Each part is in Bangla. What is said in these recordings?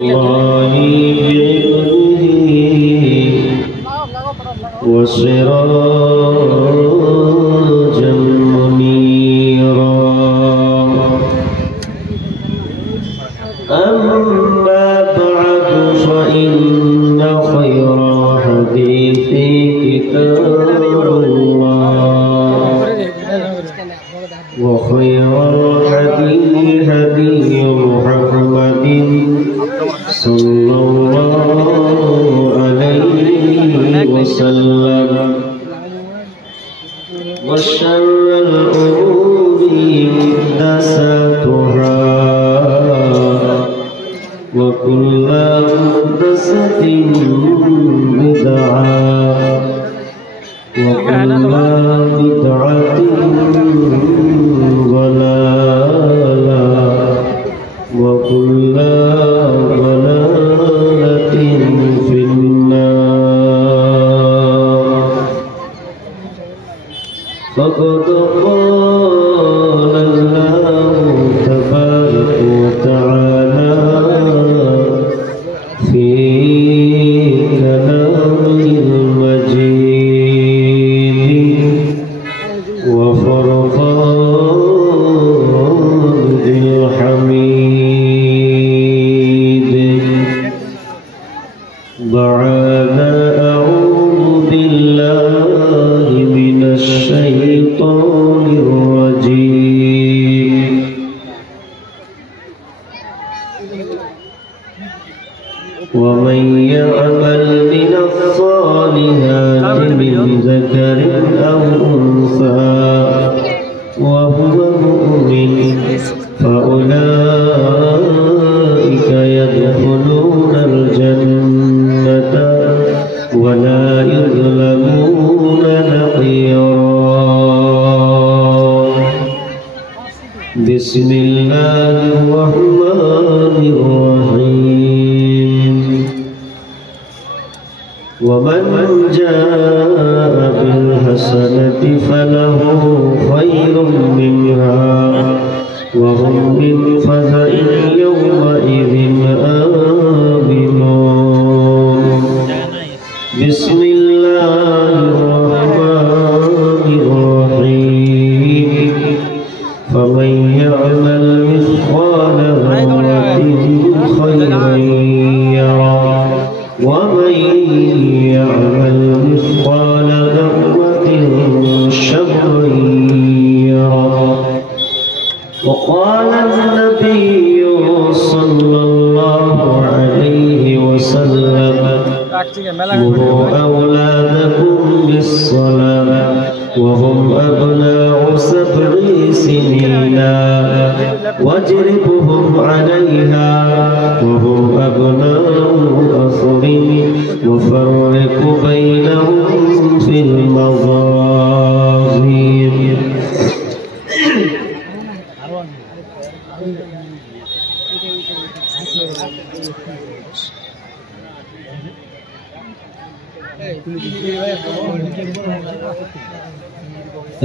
الله بعلمه وسراجا منيرا أما بعد فإن خير حديث كتاب الله وخير الهدي هدي محمد صلى الله عليه وسلم وشر الأمور محدثاتها وكل محدثة بدعة وكل بدعة ضلالة وكل ضلالة في النار فقد قال الله تبارك وتعالى في كلامه المجيد وفرقانه الحميد بعد أعوذ بالله من الشيطان الرجيم ومن يعمل من الصالحات من ذكر أو أنثى وهو مؤمن فأولئك يدخلون الجنة ولا يظلمون نقيرا بسم الله الرحمن الرحيم ومن جاء بالحسنة فله خير منها وهم من فزع يومئذ آمنون بسم الله الرحمن الرحيم فمن يعمل مثقال ذرة خيرا يره ومن يعمل مثقال ذرة شرا يره وقال النبي صلى الله عليه وسلم مروا أولادكم بالصلاة وهم أبناء 7 سنين واجربهم عليها وهم أبناء 10 وفرق بينهم في المضاجع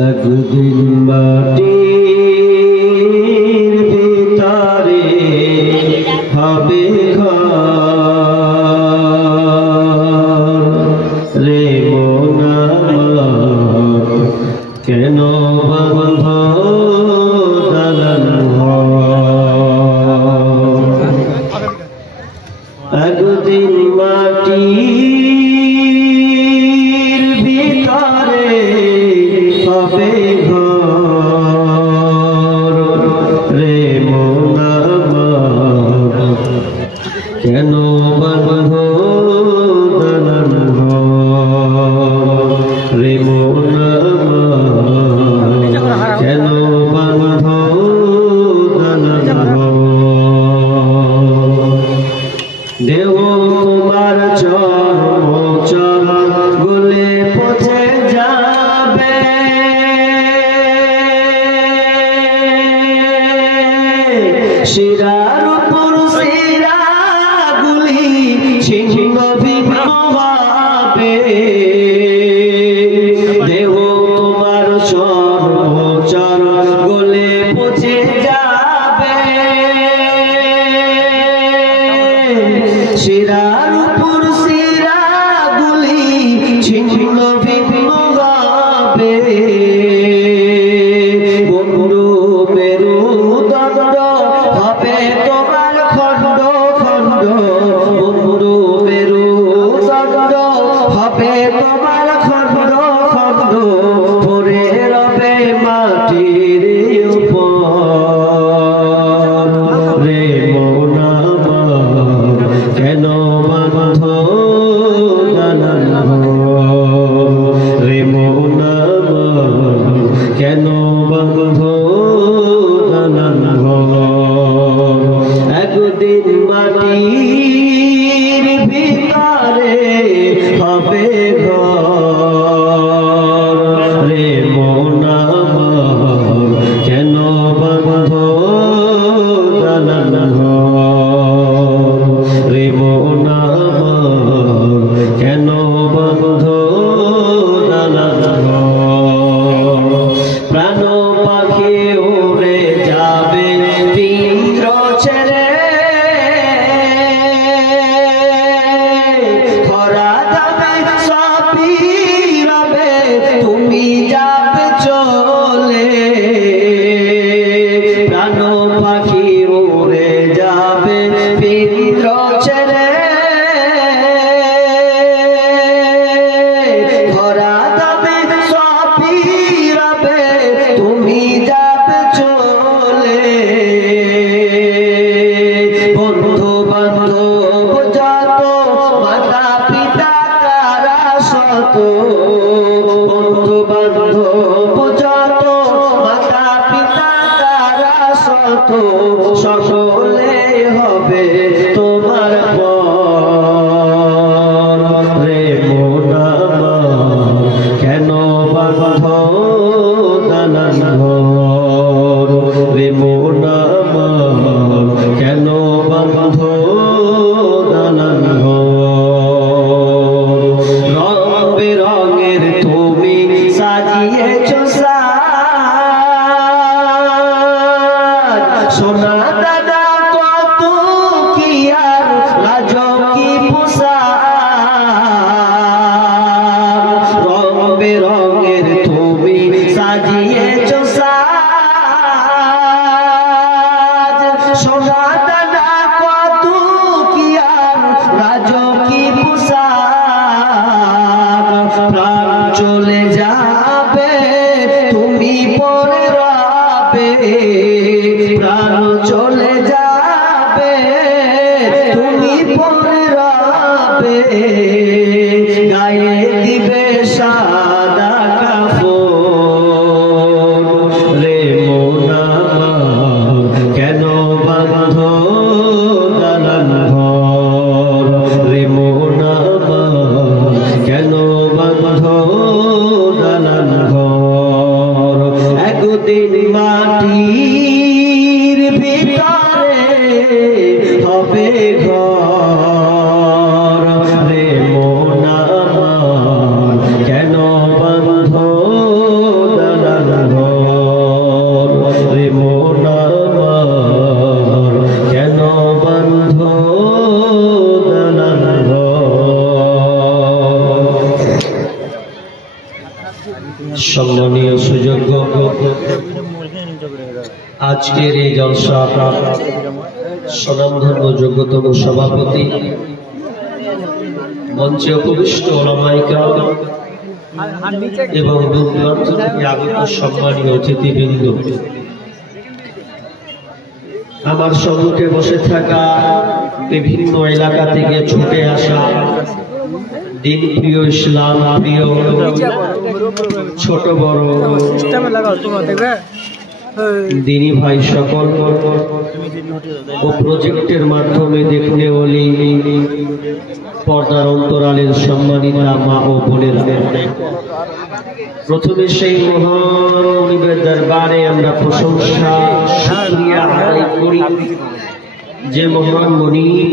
একদিন মাটির ভিতরে হবে ঘর রে মন আমার কেন বন্ধ দালান একদিন মাটির ভিতরে হবে ঘর রে মন আমার কেন বন্ধ দালান রে মন আমার কেন বন্ধ দালান দেহ তোমার চর্ম চল গুলে পচে যাবে শিরার উপর শিরা গুলি ছিন্ন ভিন্ন হবে দেহ তোমার চর্ম চল গুলে পচে যাবে শিরার উপর শিরা গুলি ছিন্ন ভিন্ন হবে বন্ধু মেরুদণ্ড হবে তোমার খণ্ড খণ্ড বন্ধু মেরুদণ্ড হবে তোমার খণ্ড খণ্ড পড়ে রবে মাটির উপর রে মন আমার কেন বাঁধ জানান রে মন আমার কেন বাঁধ জানান একদিন মাটির ভিতরে হবে ঘর রে মন আমার কেন বাঁধ জানান রে মন আমার কেন বাঁধ জানান প্রাণ পাখি উড়ে যাবে পিঞ্জর ছেড়ে খরা যাবে সবই রবে তুমি যাবে চলে প্রাণ পাখি উড়ে যাবে পিঞ্জর ছেড়ে খরা যাবে সবই রবে তুমি যাবে চলে বন্ধু বান্ধব যত মাতা পিতা তারা শত বন্ধু বান্ধব যত মাতা পিতা তারা শত সকলে হবে তোমার পর রে মন আমার কেন বাঁধ জানান রে মন আমার কেন বাঁধ জানান রং বেরঙের তুমি সাজিয়েছ সাজ সোনা দাদা কত কি আর লাজ কি পোশাক রং বেরঙের তুমি সাজিয়েছ সাজ সোনা দাদা কত কি আর লাজ কি পোশাক প্রাণ চলে যাবে তুমি পরে রবে প্রাণ চলে যাবে তুমি পরে রবে গায়ে দিবে সাদা কাপড় রে মন আমার কেন বাঁধ জানান রে মন আমার কেন বাঁধ জানান একদিন মাটির ভিতরে হবে ঘর রে মন আমার কেন বাঁধ জানান রে মন আমার কেন বাঁধ জানান সম্মানীয় সুযোগ্য আজকের এই জলসা স্বনামধন্য যোগ্যতম সভাপতি মঞ্চে উপবিষ্ট ওলামায়ে কেরাম এবং দূর দূরান্ত থেকে আগত সম্মানীয় অতিথিবৃন্দ আমার সম্মুখে বসে থাকা বিভিন্ন এলাকা থেকে ছুটে আসা দিন প্রিয় ইসলাম প্রিয় ছোট বড় দিনী ভাই সকল ও প্রজেক্টের মাধ্যমে দেখতে ওলি পর্দার অন্তরালের সম্মানিতা মা ও বোনেরা প্রথমে সেই মহান নিবের দরবারে আমরা প্রশংসা শুকরিয়া আদায় করি যে মহান মনি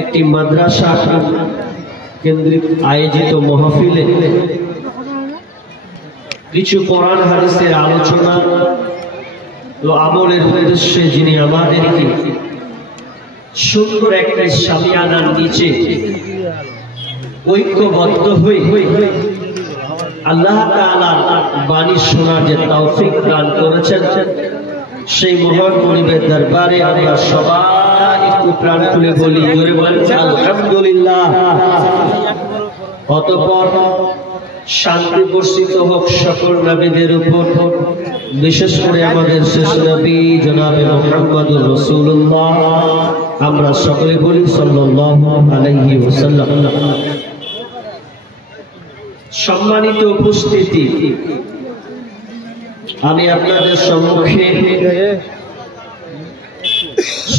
একটি মাদ্রাসা কেন্দ্রিক আয়োজিত মাহফিলে কিছু কোরআন হাদিসের আলোচনা ও আমলের উদ্দেশ্যে যিনি আমাদেরকে সুন্দর একটা সামিয়ানার নিচে ঐক্যবদ্ধ হয়ে আল্লাহ তাআলার বাণী শোনার যে তৌফিক দান করেছেন, সেই মহান মুনিবের দরবারে আমরা সবাই একটু প্রাণ খুলে বলি, জোরে বলেন আলহামদুলিল্লাহ। অতঃপর শান্তি বর্ষিত হোক সকল নবীদের উপর, বিশেষ করে আমাদের শেষ নবী জনাবে মুহাম্মদুর রাসূলুল্লাহ। আমরা সকলে বলি সাল্লাল্লাহু আলাইহি ওয়াসাল্লাম। সম্মানিত উপস্থিতি, আমি আপনাদের সম্মুখে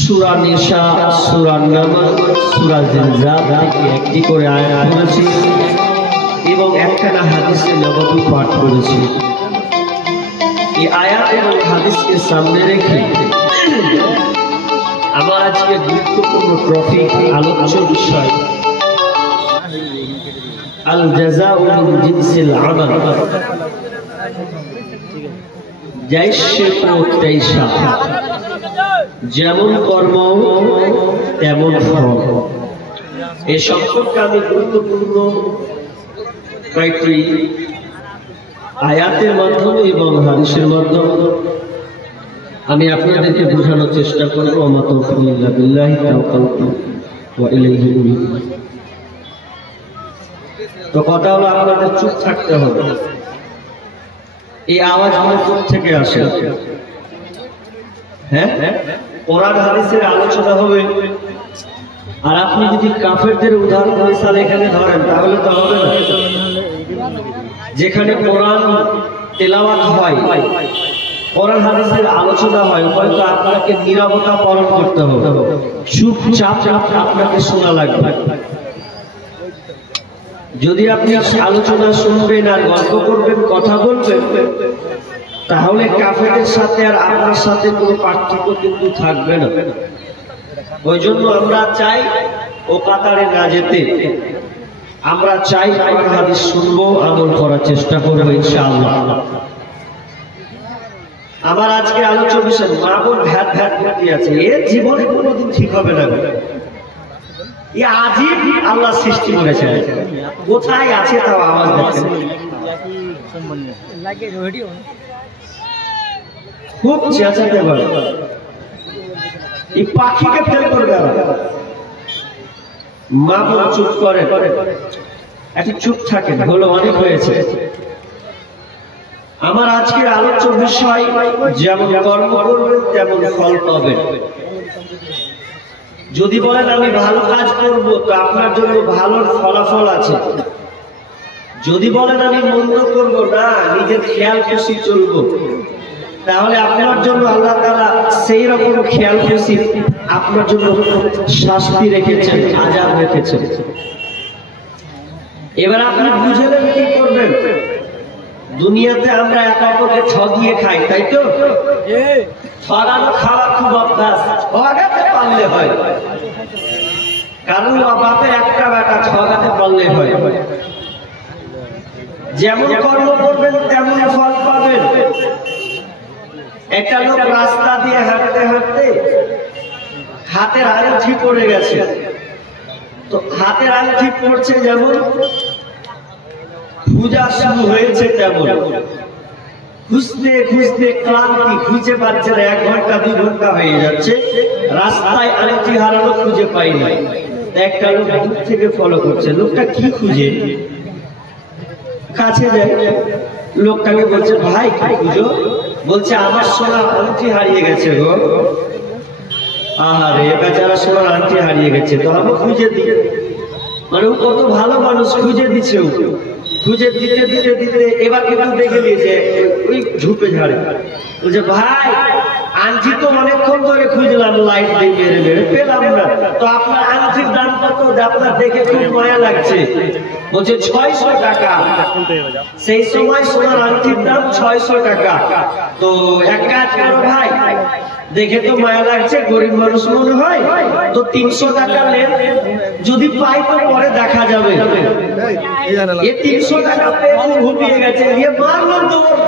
সূরা নিসা, সূরা নামল, সূরা জিলজাল থেকে একটি করে আয়াত পড়েছি এবং একখানা হাদিসে নববী পাঠ করেছি। এই আয়াত এবং হাদিসকে সামনে রেখে আমার আজকে গুরুত্বপূর্ণ টপিক, আলোচ্য বিষয় আল জাযাউ মিন জিনসিল আমাল, জৈসে কো তৈসা, যেমন কর্ম তেমন ফল। এ সম্পর্কে আমি গুরুত্বপূর্ণ কয়েকটি আয়াতের মাধ্যমে এবং হাদিসের মাধ্যমে আমি আপনাদেরকে বোঝানোর চেষ্টা করব। ওয়া তাওফীক ইল্লা বিল্লাহি তাওয়াক্কালতু ওয়া ইলাইহি উনীব। তো কথা হলো, আপনাদের চুপ থাকতে হবে। এই আওয়াজগুলো কোথা থেকে আসে? হ্যাঁ, কোরআন হাদিসের আলোচনা হবে, আর আপনি যদি কাফেরদের উদাহরণ মিসাল এখানে ধরেন তাহলে তো হবে না। যেখানে কোরআন তেলাওয়াত হয়, কোরআন হাদিসের আলোচনা হয়, হয়তো আপনাকে নীরবতা পালন করতে হবে, চুপচাপ আপনাকে শোনা লাগবে। যদি আপনি আলোচনা শুনবেন আর গল্প করবেন, কথা বলবেন, তাহলে কাফেরদের সাথে আর আপনার সাথে কোনো পার্থক্য কিন্তু থাকবে না। ওই জন্য আমরা চাই ও কাতারে না যেতে, আমরা চাই কোরআন হাদিস শুনবো, আমল করার চেষ্টা করবো ইনশাআল্লাহ। আমার আজকে আলোচ্য বিষয় মা বোন ভ্যাট ভ্যাট করতে আছে, এ জীবনে কোনোদিন ঠিক হবে না। এ আজীব আল্লাহ সৃষ্টি করেছে, কোথায় আছে তাও আওয়াজ দেখছেন, খুব চেঁচাতে পারে, এই পাখিকে ফেল করবে। মা বোন চুপ করে, একটু চুপ থাকে, হলো অনেক হয়েছে। আমার আজকের আলোচ্য বিষয় যেমন কর্ম করবেন তেমন ফল পাবেন। যদি বলেন আমি ভালো কাজ করব, তো আপনার জন্য ভালোর ফলাফল আছে। যদি বলেন আমি মন্দ করব না, নিজের খেয়াল খুশি চলবো, তাহলে আপনার জন্য আল্লাহ তাআলা সেই রকম খেয়াল খুশি আপনার জন্য শাস্তি রেখেছেন, আযাব রেখেছেন। এবার আপনি বুঝলেন কি করবেন। দুনিয়াতে আমরা একে অপরকে ঠগিয়ে খাই, তাই তো? ঠগানো খাওয়া খুব অভ্যাস, ঠগাতে পারলে হয়, কারণ বাপে একটা বেটা, ঠগাতে পারলে হয়। যেমন কর্ম করবেন তেমন ফল পাবেন। একটা লোক রাস্তা দিয়ে হাঁটতে হাঁটতে হাতের আঙুঠি পড়ে গেছে, তো হাতের আঙুঠি পড়ছে যেমন, খোঁজা শুরু হয়েছে তেমন, খুঁজতে খুঁজতে ক্লান্তি, খুঁজে পাচ্ছে না, 1 ঘন্টা 2 ঘন্টা হয়ে যাচ্ছে, রাস্তায় আঙুঠি হারানো খুঁজে পাইনি। একটা লোক দূর থেকে ফলো করছে, লোকটা কি খুঁজে, কাছে যায়, লোকটাকে বলছে ভাই কি খুঁজো? বলছে আমার সোনার আংটি হারিয়ে গেছে গো। আহারে বেচারা সোনার আংটি হারিয়ে গেছে, তো আমি খুঁজে দিই। মানে ও কত ভালো মানুষ, খুঁজে দিচ্ছে। ও খুঁজে দিতে দিতে দিতে এবার কিন্তু দেখে নিয়েছে ওই ঝুপে ঝাড়ে, বলছে ভাই আংটি তো অনেকক্ষণ ধরে খুঁজলাম, লাইট দিয়ে মেরে মেরে পেলাম না, তো আপনার আংটির দাম কত? আপনার দেখে খুব মায়া লাগছে। বলছে 600 টাকা। সেই সময় সোনার আংটির দাম 600 টাকা। তো এক কাজ করো ভাই, দেখে তো মায়া লাগছে, গরিব মানুষ মনে হয়, তো 300 টাকা নেন, যদি পাই তো পরে দেখা যাবে। এ 300 টাকা পেয়ে ঘুমিয়ে গেছে, দিয়ে মারলো দৌড়।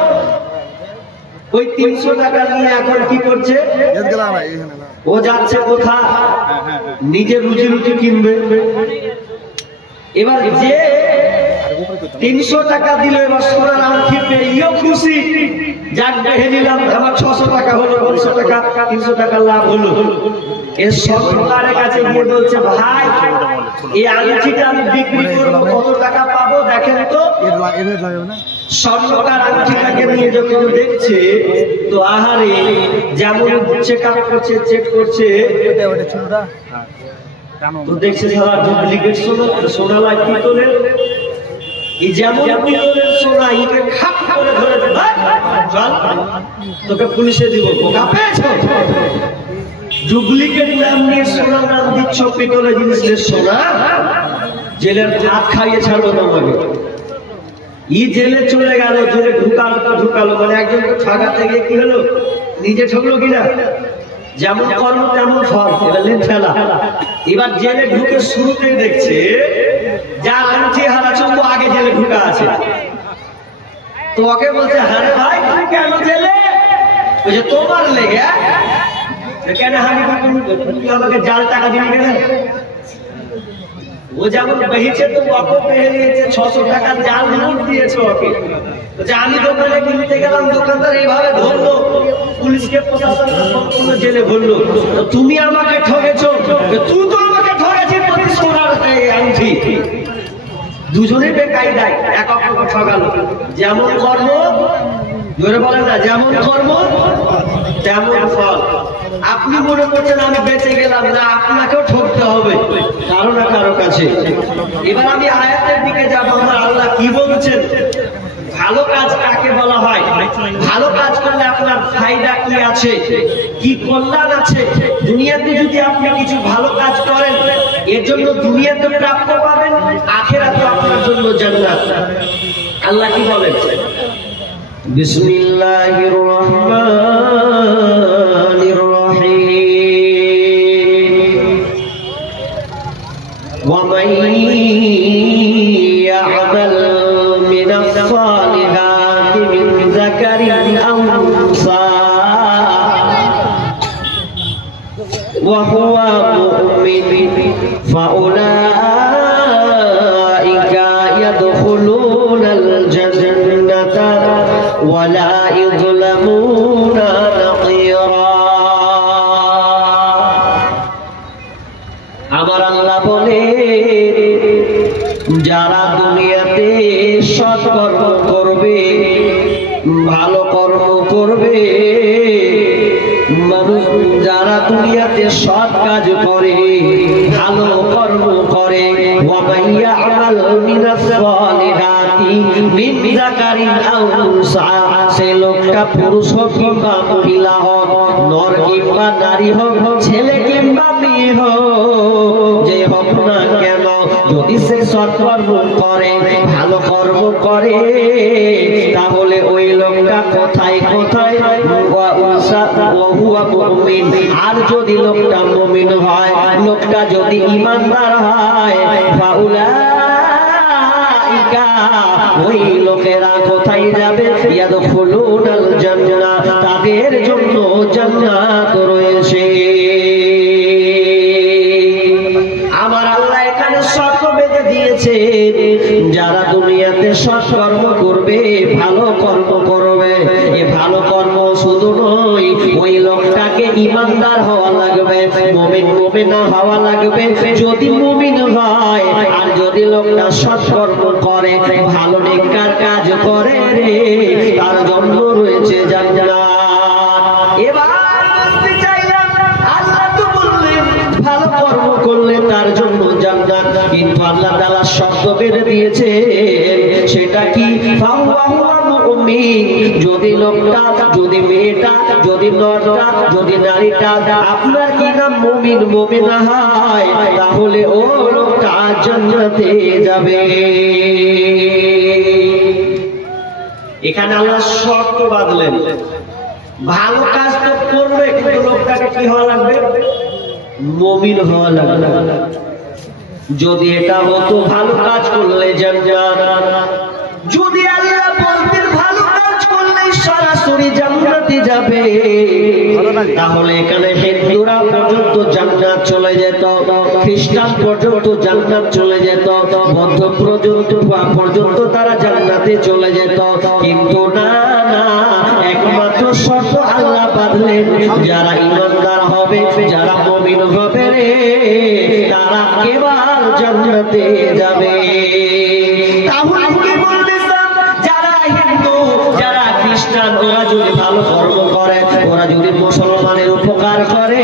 ওই 300 টাকা নিয়ে এখন কি করছে, ও যাচ্ছে কোথা, নিজের রুজি রুটি কিনবে। এবার যে 300 টাকা দিল, এবার সোনার আংটি পেয়েও খুশি, যাক দেখে নিলাম আমার 600 টাকা হলো, 500 টাকা 300 টাকা লাভ হলো। এর স্বর্ণকারের কাছে গিয়ে বলছে, ভাই এই আংটিটা আমি বিক্রি করবো, কত টাকা পাবো দেখেন তো। স্বর্ণকার আংটিটাকে নিয়ে যখন দেখছে তো আহারে যেমন চেক আপ করছে, চেক করছে, তো দেখছে সারা ডুপ্লিকেট সোনা, সোনা লাগ পিতলের। এই যেমন পিতলের সোনা ইকে খাপ করে ধরে চল তোকে পুলিশে দিব, বোকা পেয়েছো। ডুপ্লিকেট নাম নিয়ে সোনা নাম দিচ্ছ, পিতলের জিনিসের সোনা, জেলের ভাত খাইয়ে ছাড়বো তোমাকে। ই জেলে চলে গেল, জেলে ঢুকালো, মানে একজনকে ঠকাতে গিয়ে কি হলো, নিজে ঠকলো কিনা। যেমন কর্ম তেমন ফল, এবার ফেলা। এবার জেলে ঢুকে শুরুতে দেখছে যার আংটি হারা চন্দ্র আগে জেলে ঢুকা আছে, তো ওকে বলছে, হারে ভাই তুই কেন জেলে? বলছে তোমার লেগে। কেন হানি, তুই আমাকে জাল টাকা দিবি কেন? ও যেমন বেহেছে তো ওকে পেয়ে নিয়েছে, 600 টাকা জাল নোট দিয়েছে ওকে। আমি দোকানে কিনতে গেলাম, দোকানদার এইভাবে ধরলো, পুলিশকে প্রশাসনকে সম্পূর্ণ জেলে ভরলো। তুমি আমাকে ঠকেছো, তুই তো আমাকে ঠকেছিস, সোনার আংটি। দুজনে বেকায়দায় এক অপরকে ঠকালো। যেমন কর্ম, জোরে বলেন না, যেমন কর্ম তেমন ফল। আপনি মনে করছেন আমি বেঁচে গেলাম, না, আপনাকেও ঠকতে হবে কারো না কারো কাছে। এবার আমি আয়াতের দিকে যাব, আমার আল্লাহ কি বলছেন, ভালো কাজ কাকে বলা হয়, ভালো কাজ করলে আপনার ফায়দা কি আছে, কি কল্যাণ আছে। দুনিয়াতে যদি আপনি কিছু ভালো কাজ করেন, এর জন্য দুনিয়াতে প্রাপ্ত পাবেন, আখিরাতে আপনার জন্য জান্নাত। আল্লাহ কি বলেন, বিসমিল্লাহির রহমানির রহিম, ওয়া মান ইয়া'মাল মিনাস সালিহাতি মিন যাকারিন আও উনসা ওয়া হুয়া মুমিন ফাউলাইকা ইয়াদখুলুনাল জান্নাতা ولا يظلمون نقيرا। আমার আল্লাহ বলে, যারা দুনিয়াতে সৎকর্ম করবে, ভালো কর্ম করবে, মানুষ যারা দুনিয়াতে সৎ কাজ করে, ভালো কর্ম করে, ওয়া মান ইয়া'মাল মিনাস সালিহাতি মিন যাকারিন আও উনসা, সে লোকটা পুরুষ হোক কিংবা মহিলা হোক, নর কিংবা নারী হোক, ছেলে কিংবা মেয়ে হোক, যে হোক না কেন, যদি সে সৎকর্ম করে, ভালো কর্ম করে, তাহলে ওই লোকটা কোথায় কোথায়, আর যদি লোকটা মুমিন হয়, লোকটা যদি ঈমানদার হয়, ফাউলাইকা, ওই লোকেরা কোথায় যাবে, ইয়াদখুলুনাল জান্নাহ, তাদের জন্য জান্নাত রয়েছে। আমার আল্লাহ এখানে শর্ত বেঁধে দিয়েছে, যারা দুনিয়াতে সৎকর্ম করবে, ভালো কর্ম করবে, এ ভালো কর্ম শুধু নয়, ওই লোকটাকে ঈমানদার হওয়া লাগবে, মুমিন মুমিনা হওয়া লাগবে। যদি মুমিন হয় আর যদি লোকটা সৎকর্ম করে, ভালো নেককার কাজ করে রে, তার জন্য রয়েছে জান্নাত। এবার আল্লাহ তো বললেন ভালো কর্ম করলে তার জন্য জান্নাত, কিন্তু আল্লাহ তাআলা শর্ত বেঁধে দিয়েছে, সেটা কি, যদি লোকটা, যদি মেয়েটা, যদি নরটা, যদি নারীটা আপনার কি নাম মুমিন মুমিনা হয়, তাহলে ও লোকটা জান্নাতে যাবে। এখানে আল্লাহ শর্ত বাঁধলেন, ভালো কাজ তো করবে, কিন্তু লোকটাকে কি হওয়া লাগবে, মুমিন হওয়া লাগবে। যদি এটা হতো ভালো কাজ করলে জান্নাত, যদি আল্লাহ বলতেন ভালো কাজ করলে সরাসরি জান্নাতে যাবে, তাহলে এখানে হিন্দুরা পর্যন্ত জান্নাত চলে যেত, খ্রিস্টান পর্যন্ত জান্নাত চলে যেত, বৌদ্ধ পর্যন্ত তারা জান্নাতে চলে যেত। কিন্তু না না, একমাত্র শর্ত আল্লাহ বাঁধলেন, যারা ঈমানদার হবে, যারা মুমিন হবে রে, তারা কেবল জান্নাতে যাবে। তাহলে কি বলতেছেন, যারা হিন্দু, যারা খ্রিস্টান, ওরা যদি ভালো কর্ম করে, ওরা যদি মুসলমানের উপকার করে,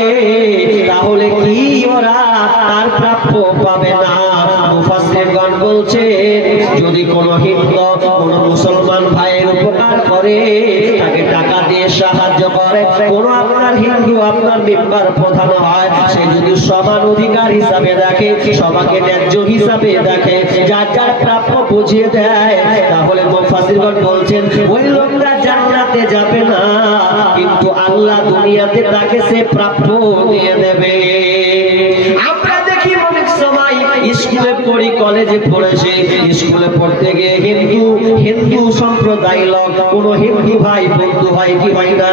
তাহলে কি ওরা তার প্রাপ্য পাবে না? মুফাসসিরগণ বলছেন, যদি কোনো হিন্দু কোনো মুসলমান ভাইয়ের উপকার করে, তাকে টাকা দিয়ে সাহায্য করে, কোন আপনার হিন্দু আপনার মেম্বার প্রধান হয়, সে যদি সমান অধিকার হিসাবে দেখে, সবাইকে ন্যায্য হিসাবে দেখে, যার যার প্রাপ্য বুঝিয়ে দেয়, তাহলে মুফাসসিরগণ বলছেন ওই লোকটা জান্নাতে যাবে না, কিন্তু আল্লাহ দুনিয়াতে তাকে সে প্রাপ্য দিয়ে দেবে। আমরা দেখি অনেক সময় স্কুলে পড়ি, কলেজে পড়েছে, স্কুলে পড়তে গিয়ে হিন্দু সম্প্রদায় লোক, কোন হিন্দু ভাই বন্ধু হয় কি হয় না?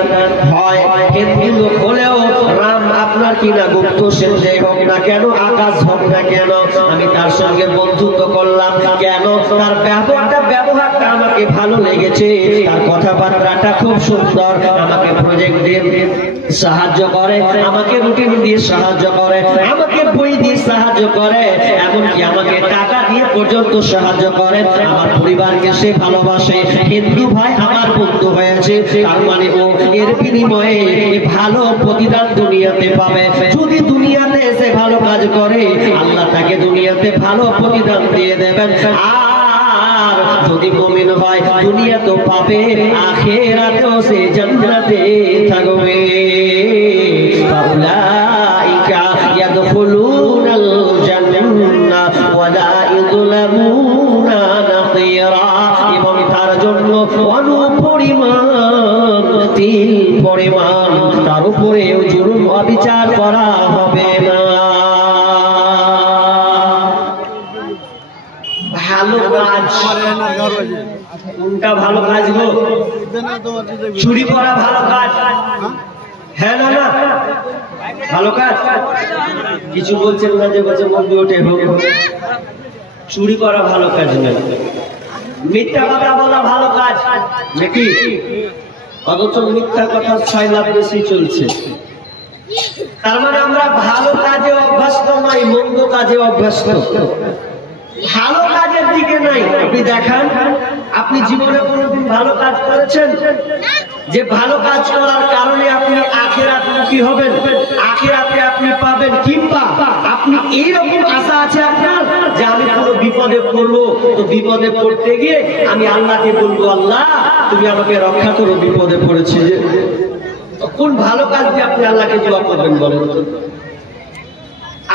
হয়। হিন্দু লোক হলেও রাম আপনার কিনা গুপ্ত সেনজে হোক না কেন, আকাশ হোক না কেন, আমি তার সঙ্গে বন্ধুত্ব করলাম কেন? তার ব্যবহারটা আমাকে ভালো লেগেছে, তার কথাবার্তাটা খুব সুন্দর, আমাকে প্রজেক্ট দিয়ে সাহায্য করে, আমাকে রুটিন দিয়ে সাহায্য করে, আমাকে বই দিয়ে সাহায্য করে, এমনকি আমাকে টাকা দিয়ে পর্যন্ত সাহায্য করে, আমার পরিবারকে সে ভালোবাসে, হিন্দু ভাই আমার বন্ধু হয়েছে, তার মানে ও এর বিনিময়ে ভালো প্রতিদান দুনিয়াতে পাবে। যদি দুনিয়াতে এসে ভালো কাজ করে, আল্লাহ তাকে দুনিয়াতে ভালো প্রতিদান দিয়ে দেবেন। আর যদি মুমিন হয়, দুনিয়া তো পাবে, আখিরাতেও সে জান্নাতে থাকবে। ফাউলাইকা ইয়াদখুলুনাল জান্নাহ ওয়া লা ইযলামুনা নাকিরা, এবং তার জন্য পরিমাণ তার উপরে জুলুম অবিচার করা হবে না। ভালো কাজ কোনটা? ভালো কাজ গো, চুরি করা ভালো কাজ? হ্যাঁ না না, ভালো কাজ? কিছু বলছেন না যে বলছে মন্দি ওঠে হোক, চুরি করা ভালো কাজ নয়, মিথ্যা কথা বলা ভালো কাজ নাকি? অথচ মিথ্যা কথা 6 লাখ বেশি চলছে। তার মানে আমরা ভালো কাজে অভ্যস্ত নই, মন্দ কাজে অভ্যস্ত। ভালো কাজের দিকে নাই। আপনি দেখান, আপনি জীবনে কোনোদিন ভালো কাজ করেছেন যে ভালো কাজ করার কারণে আপনি আখিরাতমুখী হবেন, আখিরাতে আপনি পাবেন, কিংবা আপনি এইরকম আশা আছে আপনার যে আমি কোনো বিপদে পড়বো, তো বিপদে পড়তে গিয়ে আমি আল্লাহকে বলবো, আল্লাহ তুমি আমাকে রক্ষা করো, বিপদে পড়েছি যে। কোন ভালো কাজ দিয়ে আপনি আল্লাহকে দোয়া করবেন বলেন?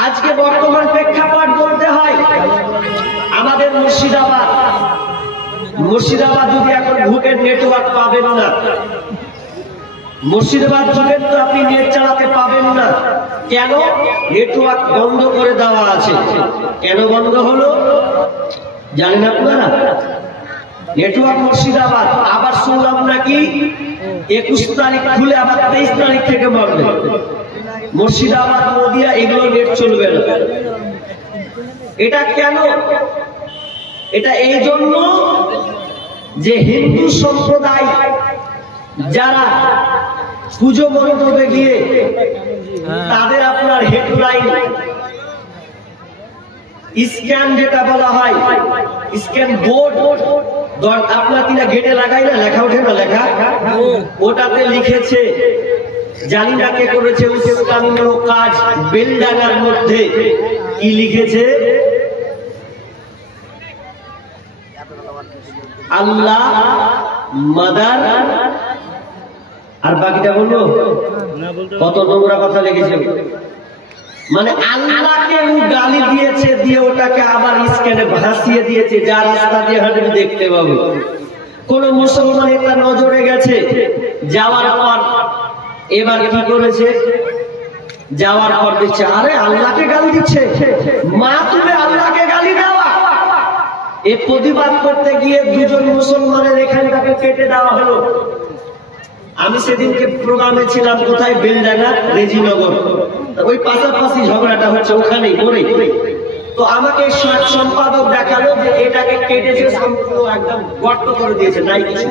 আজকে বর্তমান প্রেক্ষাপট বলতে হয়, আমাদের মুর্শিদাবাদ যদি এখন ঢুকেন নেটওয়ার্ক পাবেন না, মুর্শিদাবাদ ঢুকেন তো আপনি নেট চালাতে পাবেন না। কেন? নেটওয়ার্ক বন্ধ করে দেওয়া আছে। কেন বন্ধ হলো জানেন আপনারা? নেটওয়ার্ক মুর্শিদাবাদ আবার শুনলাম নাকি 21 তারিখ খুলে আবার 23 তারিখ থেকে বন্ধ। মুর্শিদাবাদ, নদিয়া এগুলো নেট চলবে না। এটা কেন? এটা এই জন্য যে হিন্দু সম্প্রদায় যারা পুজো মণ্ডপে গিয়ে তাদের আপনার হেডলাইন স্ক্যান যেটা বলা হয়, স্ক্যান বোর্ড আপনার কিনা গেটে লাগাই না, লেখা ওঠে না, লেখা ওটাতে লিখেছে, জানি না কে করেছে উস্কানিমূলক কাজ, বেলডাঙ্গার মধ্যে কি লিখেছে? আল্লাহ, মাদার, আর বাকিটা বলবো? কত নোংরা কথা লিখেছে। মানে আল্লাহকে গালি দিয়েছে, দিয়ে ওটাকে আবার স্ক্যানে ভাসিয়ে দিয়েছে, যা রাস্তা দিয়ে হাঁটবে দেখতে পাবে। কোন মুসলমান এটা নজরে গেছে, যাওয়ার পর এবার কি করেছে? যাওয়ার পর দেখছে আরে আল্লাহকে গালি দিচ্ছে, মা তুমি আল্লাহকে গালি দেওয়া। এই প্রতিবাদ করতে গিয়ে দুজন মুসলমানের এখানটাকে কেটে দেওয়া হলো। আমি সেদিনকে প্রোগ্রামে ছিলাম কোথায়, বেলডাঙ্গা রেজিনগর, ওই পাশাপাশি ঝগড়াটা হচ্ছে ওখানেই পড়ে। তো আমাকে সম্পাদক দেখালো যে এটাকে কেটেছে, সম্পূর্ণ একদম গর্ত করে দিয়েছে, নাই কিছু।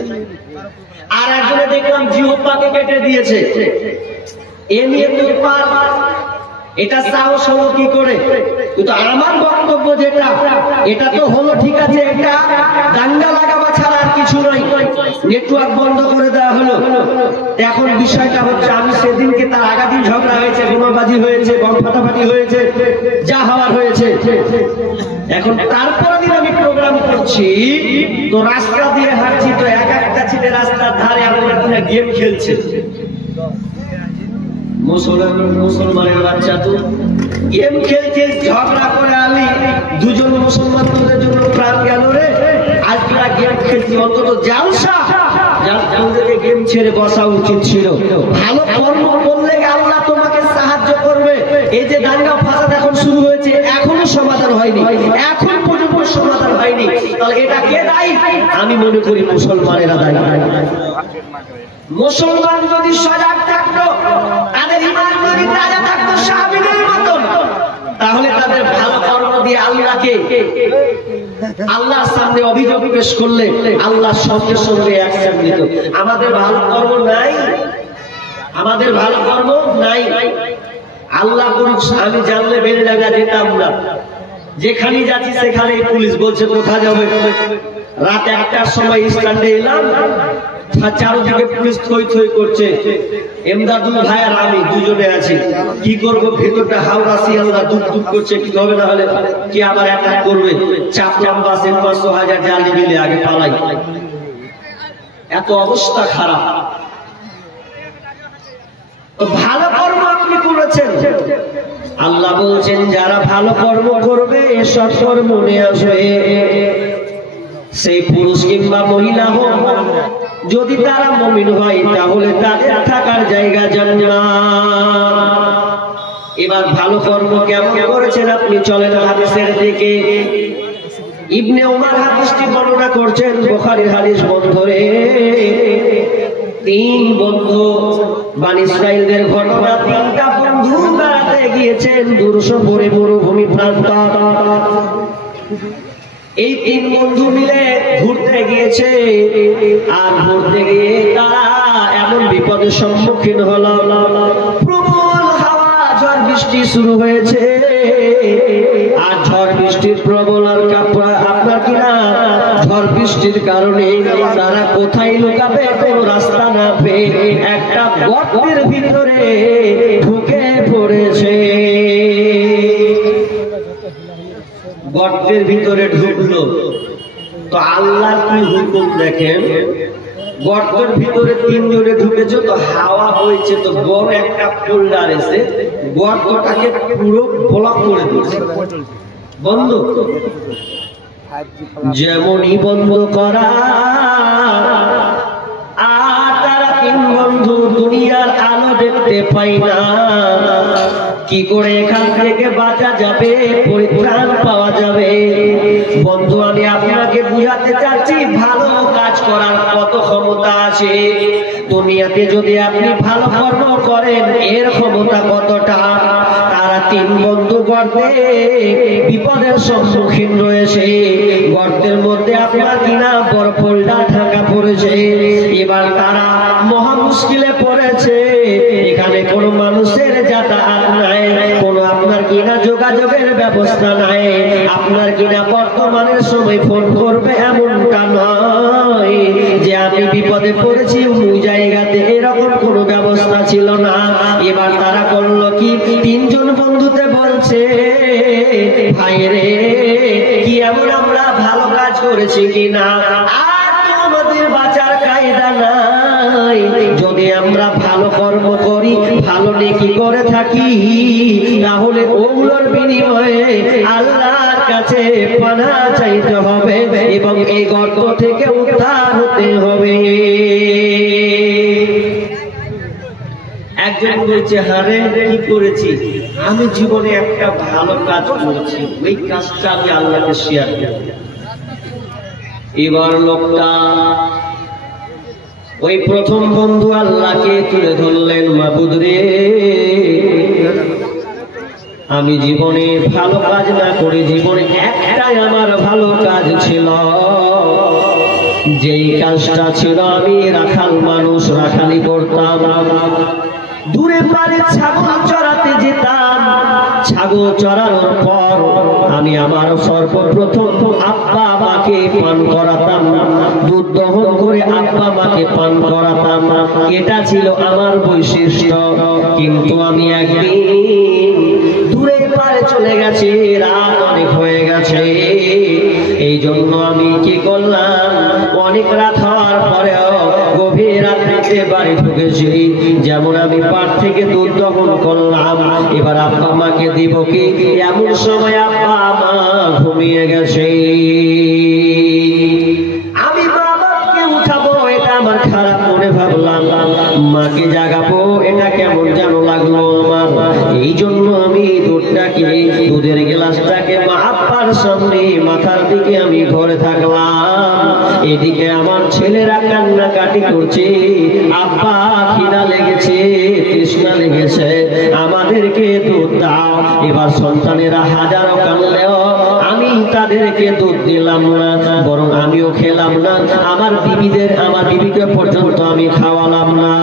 আর একজনে দেখলাম জিহ্বাকে কেটে দিয়েছে। এ নিয়ে তোলপাড়, এটা সাহস হলো কি করে? কিন্তু আমার বক্তব্য যেটা, এটা তো হলো ঠিক আছে, এটা দাঙ্গা লাগাবা ছাড়া আর কিছু নয়, নেটওয়ার্ক বন্ধ করে দেওয়া হলো। এখন বিষয়টা হচ্ছে, আমি সেদিনকে তার আগাদিন ঝগড়া হয়েছে, বোমাবাজি হয়েছে, বম ফাটাফাটি হয়েছে, যা হওয়ার হয়েছে। এখন তারপর দিন আমি প্রোগ্রাম করছি, তো রাস্তা দিয়ে হাঁটছি, তো এক একটা ছেলে রাস্তার ধারে আমরা গেম খেলছে। মুসলমানের বাচ্চা তো গেম খেলছে, ঝগড়া করে আলি, দুজন মুসলমান তোদের জন্য প্রাণ গেল রে। আজকে গেম খেলছি, অন্তত জালসা গেম ছেড়ে বসা উচিত ছিল। ভালো কর্ম করলে আল্লাহ তোমাকে সাহায্য করবে। এই যে দাঙ্গা ফাসাদ এখন শুরু হয়েছে, এখনো সমাধান হয়নি, এখন পর্যন্ত সমাধান হয়নি, তাহলে এটা কে দায়ী? আমি মনে করি মুসলমানেরা দায়ী। মুসলমান যদি সজাগ থাকতো, তাদের ঈমান যদি তাজা থাকতো সাহাবীদের মতন, তাহলে তাদের ভালো কর্ম দিয়ে আল্লাহর সামনে অভিযোগ পেশ করলে আল্লাহ সঙ্গে সঙ্গে অ্যাকশন নিত। আমাদের ভালো কর্ম নাই, আমাদের ভালো কর্ম নাই। আল্লাহ করুক, আমি জানলে বেলডাঙ্গা যেতাম না, যেখানে যাচ্ছি সেখানে পুলিশ বলছে কোথায় যাবে। রাত 1টার সময় স্ট্যান্ডে এলাম, চারদিকে পুলিশ থই থই করছে। এমদাদুল ভাই আর আমি দুজনে আছি, কি করবো? ভেতরটা হাওড়া শিয়ালদা দুপ দুপ করছে, কি হবে না হলে কি আবার অ্যাটাক করবে। চাপলাম বাসে 500,000 জ্বালিয়ে দিলে আগে পালাই, এত অবস্থা খারাপ। তো ভালো কর্ম আপনি করেছেন, আল্লাহ বলছেন যারা ভালো কর্ম করবে এসব কর্ম নিয়ে আসবে, সেই পুরুষ কিংবা মহিলা হোক, যদি তারা মুমিন হয় তাহলে তাদের থাকার জায়গা জান্নাত। এবার ভালো কর্ম কেমন করেছেন আপনি চলেন হাদিসের দিকে। ইবনে উমর হাদিসটি বর্ণনা করছেন, বুখারীর হাদিস বন্ধরে। 3 বন্ধু বনী ইসরাইলদের ঘটনা, 3টা বন্ধু বেড়াতে গিয়েছেন দূর সফরে মরুভূমি প্রান্ত। এই 3 বন্ধু মিলে ঘুরতে গিয়েছে, আর ঘুরতে গিয়ে তারা এমন বিপদের সম্মুখীন হলো, প্রবল হাওয়া ঝড় বৃষ্টি শুরু হয়েছে। আর ঝড় বৃষ্টির প্রবল আর আপনার কিনা ঝড় বৃষ্টির কারণে তারা কোথায় লুকাবে কোনো রাস্তা না পেয়ে একটা গর্তের ভিতরে ঢুকে পড়েছে। গর্তের ভিতরে ঢুকলো তো আল্লাহ কি হুকুম দেখেন, গর্তের ভিতরে 3 জনে ঢুকেছে, তো হাওয়া বইছে, তো বড় একটা ফোল্ডার এসে গর্তটাকে পুরো ব্লক করে দিয়েছে, বন্ধ। যেমনই বন্ধ করা, আর তারা 3 বন্ধু দুনিয়ার আলো দেখতে পাই না, কি করে এখান থেকে বাঁচা যাবে, পরিত্রাণ পাওয়া যাবে। বন্ধু আমি আপনাকে বুঝাতে চাচ্ছি ভালো কাজ করার কত ক্ষমতা আছে দুনিয়াতে। যদি আপনি ভালো কর্ম করেন এর ক্ষমতা কতটা। তারা 3 বন্ধু গর্তে বিপদের সম্মুখীন রয়েছে, গর্তের মধ্যে আপনার কিনা বড় ফোল্ডা ঢাকা পড়েছে। এবার তারা মহা মুশকিলে পড়েছে, এখানে কোনো মানুষের যাতায়াত নাই, কোনো আপনার কিনা যোগাযোগের ব্যবস্থা নাই, আপনার কিনা বর্তমানের সময় ফোন করবে এমনটা নয় যে আমি বিপদে পড়েছি ওই জায়গাতে, এরকম কোনো ব্যবস্থা ছিল না। এবার তারা করলো কি, 3 জন বন্ধুতে বলছে ভাই রে, কি এমন আমরা ভালো কাজ করেছি কিনা, আর আমাদের বাঁচার কায়দা নাই। যদি আমরা ভালো কর্ম করি, ভালো নেকি করে থাকি, তাহলে ওগুলোর বিনিময়ে আল্লাহর কাছে পানা চাইতে হবে এবং এই গর্ত থেকে উদ্ধার হতে হবে। একজন বলছে, হারে কি করেছি, আমি জীবনে একটা ভালো কাজ করেছি, ওই কাজটা আমি আল্লাহকে শেয়ার করব। এবার লোকটা ওই প্রথম বন্ধু আল্লাহকে তুলে ধরলেন, মাবুদ রে, আমি জীবনে ভালো কাজ না করে জীবনে একটাই আমার ভালো কাজ ছিল, যেই কাজটা ছিল আমি রাখাল মানুষ, রাখালি করতাম। দূরে পারে ছাগল চড়াতে যেতাম, ছাগল চড়ানোর পর আমি আমার সর্বপ্রথম আব্বা মাকে পান করাতাম, দুধ দহন করে আব্বা মাকে পান করাতাম, এটা ছিল আমার বৈশিষ্ট্য। কিন্তু আমি একদিন দূরে পারে চলে গেছে, রাত অনেক হয়ে গেছে, এই জন্য আমি কি করলাম, অনেক রাত হওয়ার পরেও গভীর রাত্রিতে বাড়ি ঢুকেছি। যেমন আমি পাট থেকে দুধ দহন করলাম, এবার আব্বা মাকে দিব কি, এমন সময় আব্বা মা ঘুমিয়ে গেছে। আমি বাবাকে উঠাবো, এটা আমার খারাপ মনে ভাবলাম, মাকে জাগাবো, এটা কেমন যেন লাগলো আমার। এই জন্য আমি দুধটাকে, দুধের গ্লাসটাকে মা আব্বার সামনে মাথার দিকে আমি ধরে থাকলাম। এদিকে আমার ছেলেরা কান্নাকাটি করছে, আব্বা খিদা লেগেছে, তৃষ্ণা লেগেছে, আমাদেরকে দুধ দাও। এবার সন্তানেরা হাজারো কানলেও আমি তাদেরকে দুধ দিলাম না, বরং আমিও খেলাম না, আমার বিবিকে পর্যন্ত আমি খাওয়ালাম না।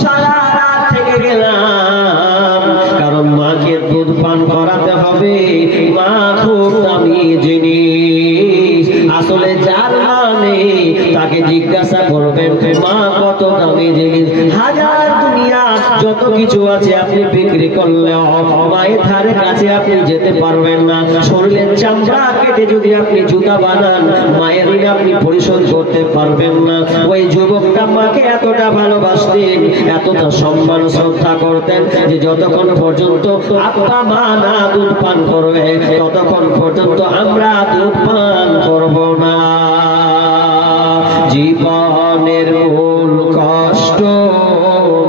সারা রাত থেকে গেলাম, কারণ মাকে দুধ পান করাতে হবে। মা খুব দামি জিনিস, আসলে যার মানে তাকে জিজ্ঞাসা করবেন মা কত দামি জিনিস। হাজার দুনিয়া যত কিছু আছে আপনি বিক্রি করলেও মায়ের ধারে কাছে আপনি যেতে পারবেন না। শরীরের চামড়া কেটে যদি আপনি জুতা বানান, মায়ের ঋণ আপনি পরিশোধ করতে পারবেন না। ওই যুবকটা মাকে এতটা ভালোবাসতেন, এতটা সম্মান শ্রদ্ধা করতেন যে যতক্ষণ পর্যন্ত আব্বা মা না দুধ পান করবে ততক্ষণ পর্যন্ত আমরা দুধ পান করব না। জীবনের মূল কষ্ট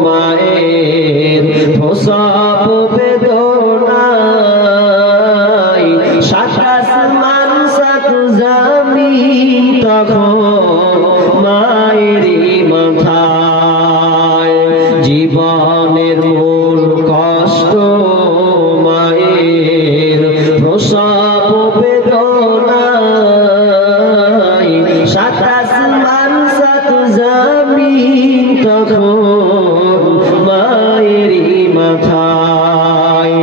মায়ের প্রসব বেদনায়, সাতাশ মান সাত জামিন তখন মায়েরই মাথায়। জীবনের মূল কষ্ট মায়ের প্রসব বেদনায়, সাতাশ মান সাত জামিন তখন মায়েরই মাথায়।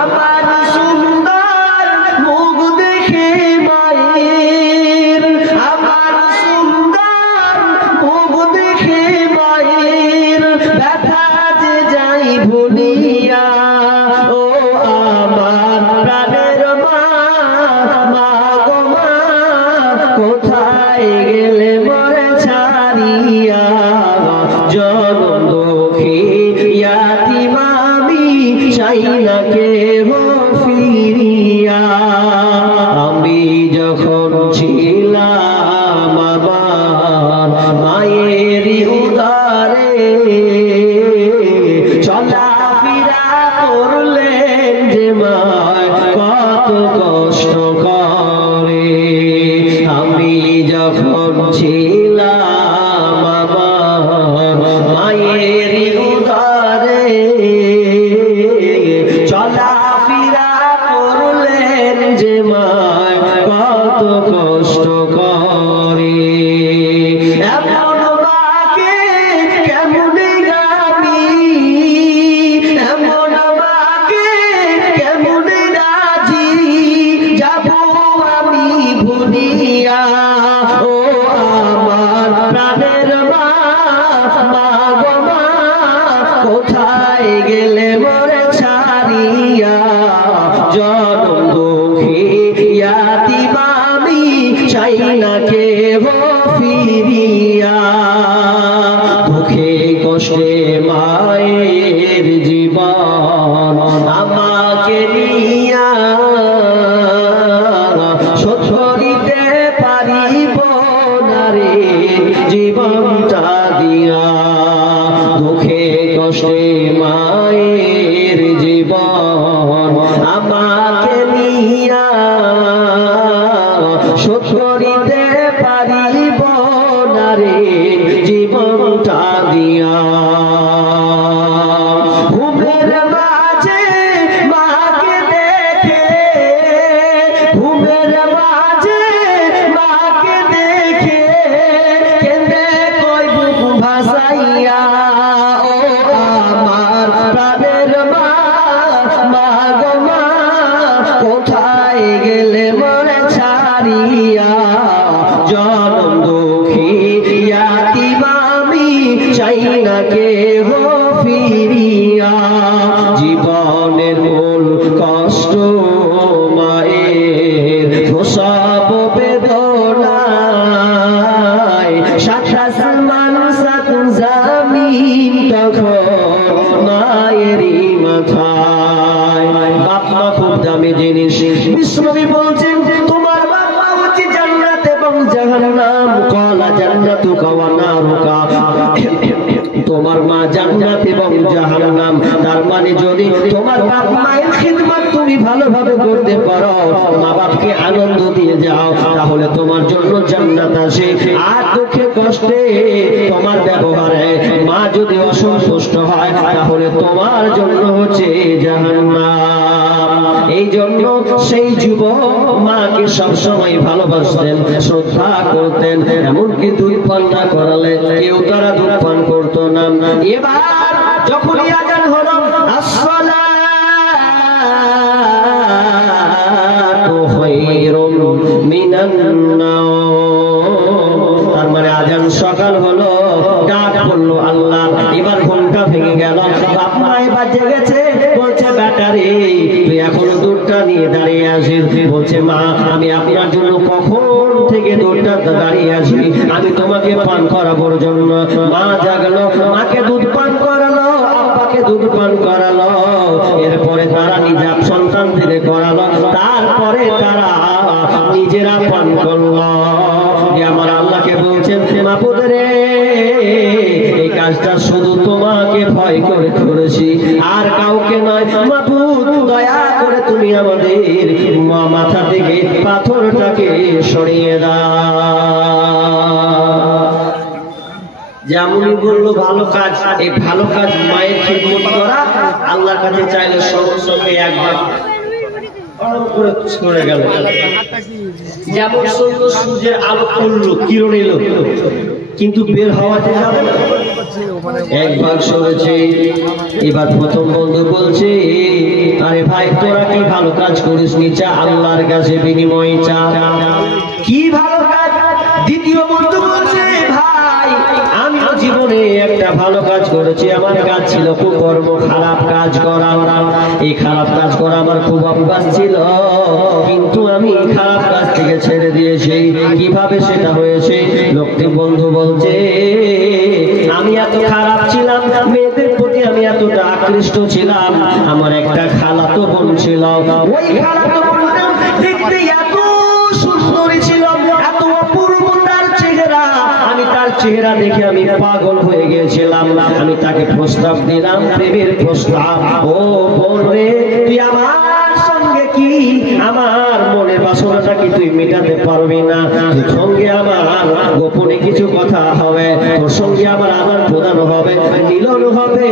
আমার সুন্দর মুখ দেখে মায়ের, আমার সুন্দর মুখ দেখে মায়ের ব্যথা যে যাই ভুলিয়া, ও আমার প্রাণের মা, মা গো মা, কোথায় গেলে মরে ছাড়িয়া, জনম দুঃখী ইয়াতীম আমি চাই না কেহ ফিরিয়া। আমি যখন ছিলাম আমার মায়েরই উদারে, চলাফেরা করলেন যে মায় কত কষ্ট করে। আমি যখন ছিলাম আমার মায়েরই উদারে, চলাফেরা করলেন যে মায় কত কষ্ট করে। এমন মাকে কেমনে গাবি, এমন মাকে কেমনে রাজি যাব আমি ভুলিয়া, ও আমার প্রাণের মা, মা গো মা, কোথায় গেলে মরে ছাড়িয়া, জনম দুঃখী ইয়াতীম আমি চাই না কেহ ফিরিয়া। দুঃখে কষ্টে মায়ের জীবন আমাকে নিয়া, সরিতে পারিব না রে জীবনটা দিয়া। দুঃখে কষ্টে মায়ের জীবন আমাকে নিয়া, ভিড়ের মাঝে মাকে দেখে কেঁদে কই বুক ভাসাইয়া ও আমার প্রাণের মা, মা গো মা কোথায় গেলে মনে ছাড়িয়া, জনম দুঃখী ইয়াতীম আমি চাই না কেহ ফিরিয়া, জীবনের মূল কষ্ট মায়ের প্রসব বেদনায়, সাত আসমান সাত জমিন তখন মায়েরই মাথায়। বাপ মা খুব দামি জিনিস। বিষ্ণুনবী বলছেন তোমার বাপ মা হচ্ছে জান্নাত এবং জাহান্নাম, কলা জান্নাতুকা ওয়া নারুকা, তোমার মা জান্নাত এবং জাহান্নাম। তার মানে যদি তোমার বাপ মায়ের খিদমত তুমি ভালোভাবে করতে পারো, মা বাপকে আনন্দ দিয়ে যাও, তাহলে তোমার জন্য জান্নাত আসে। আর দুঃখে কষ্টে তোমার ব্যবহারে মা যদি অসন্তুষ্ট হয়, তাহলে তোমার জন্য হচ্ছে জাহান্নাম। এই জন্য সেই যুবক মাকে সবসময় ভালোবাসতেন, শ্রদ্ধা করতেন, এমনকি দুধ পান না করালে কেউ তারা দুধ পান করতো না। এবার যখন আযান হলো আসসালাতু খায়রুম মিনান নাওম, তার মানে আযান সকাল হলো, ডাক পড়লো আল্লাহ। এবার ঘন্টা ভেঙে গেল, বাপ মা এবার জেগেছে, বলছে ব্যাটারে তুই এখনো দুধটা নিয়ে দাঁড়িয়ে আসিস। বলছে মা আমি আপনার জন্য কখন থেকে দুধটা দাঁড়িয়ে আসি, আমি তোমাকে পান করাবোর জন্য। মা জাগলো, মাকে দুধ পান করালো, আব্বাকে দুধ পান করালো, এরপরে তারা নিজের সন্তানদের করালো, তারপরে তারা নিজেরা পান করলো। আমার আল্লাহকে বলছেন মাবুদ রে, এই কাজটা শুধু তোমাকে ভয় করে করেছি, আর কাউকে নয়। মাবুদ দয়া করে তুমি আমাদের মাথা থেকে পাথরটাকে সরিয়ে দাও। যেমনই বললো ভালো কাজ, এই ভালো কাজ মায়ের খিদমত করা আল্লাহর কাছে চাইলে সঙ্গে সঙ্গে একবার করে গেল। যেমন সূর্যের আলো পড়লো, কিরণ এলো, কিন্তু বের হওয়াতে যাবে না। একবার সরেছে, এবার প্রথম বন্ধু বলছে আরে ভাই তোরা কি ভালো কাজ করিস নি, চা আল্লাহর কাছে বিনিময় চা। কি ভালো কাজ? দ্বিতীয় বন্ধু বলছে ভাই আমিও জীবনে একটা ভালো কাজ করেছি, আমার কাজ ছিল কুকর্ম, খারাপ কাজ করা। এই খারাপ কাজ করা আমার খুব অভ্যাস ছিল, কিন্তু আমি খারাপ কাজ থেকে ছেড়ে দিয়েছি। কিভাবে সেটা হয়েছে? লোকটি বন্ধু বলছে আমি এত খারাপ ছিলাম, মেয়েদের প্রতি আমি এতটা আকৃষ্ট ছিলাম। আমার একটা খালাতো বোন ছিল, ওই খালাতো বোনটা দেখতে এত সুন্দরী ছিল, এত অপূর্ব তার চেহারা, আমি তার চেহারা দেখে আমি পাগল হয়ে গিয়েছিলাম। আমি তাকে প্রস্তাব দিলাম, প্রেমের প্রস্তাব। ও বোন রে, তুই আমার সঙ্গে কি আমার মনের বাসনাটা কি তুই মেটাতে পারবি না? তোর সঙ্গে আমার গোপনে কিছু কথা হবে, তোর সঙ্গে আমার আদান প্রদান হবে, মিলন হবে,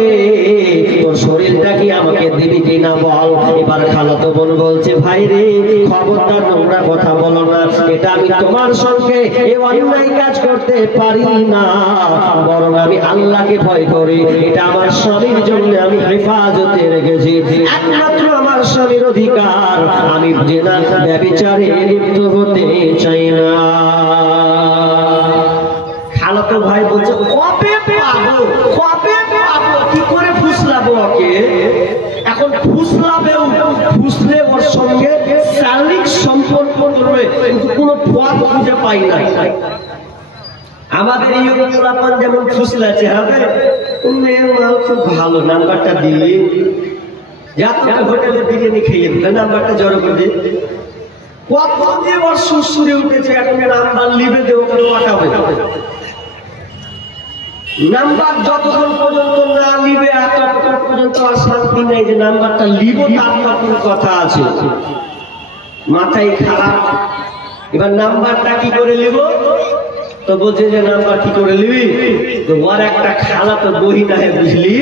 তোর শরীরটা কি আমাকে দিবি কিনা বল। এবার খালাতো বোন বলছে ভাই রে খবরদার নোংরা কথা বলো না, এটা আমি তোমার সঙ্গে এই অন্যায় কাজ করতে পারি না, বরং আমি আল্লাহকে ভয় করি। এটা আমার স্বামীর জন্য আমি হেফাজতে রেখেছি, একমাত্র আমার স্বামীর অধিকার, আমি জেনা ব্যভিচারে লিপ্ত হতে চাই না। খালাতো ভাই বলছে কবে পাবো, কবে পাবো, কি করে ফুসলাবো ওকে? এখন ফুসলাবেও, ফুসলে ওর সঙ্গে শারীরিক সম্পর্ক করবে, কিন্তু কোনো পথ খুঁজে পাই না। আমাদের এই পোলাপান যেমন ফুসলাছে হবে, মেয়ের মাল খুব ভালো, নাম্বারটা দিয়ে যা তোকে হোটেলে বিরিয়ানি খেয়ে দিলে নাম্বারটা জড়ো করে দিয়ে কত যে ওর সুরে উঠেছে, এখন নাম্বার লিবে দেবো করে পাঠাবে। নাম্বার যতক্ষণ পর্যন্ত না লিবে ততক্ষণ পর্যন্ত আর শান্তি নেই যে নাম্বারটা লিব, তার কোনো কথা আছে, মাথায় খারাপ। এবার নাম্বারটা কি করে লিব? তো বলছে যে নাম্বার কি করে লিবি? তো ওর একটা খালা তো বহিনা হে বুঝলি,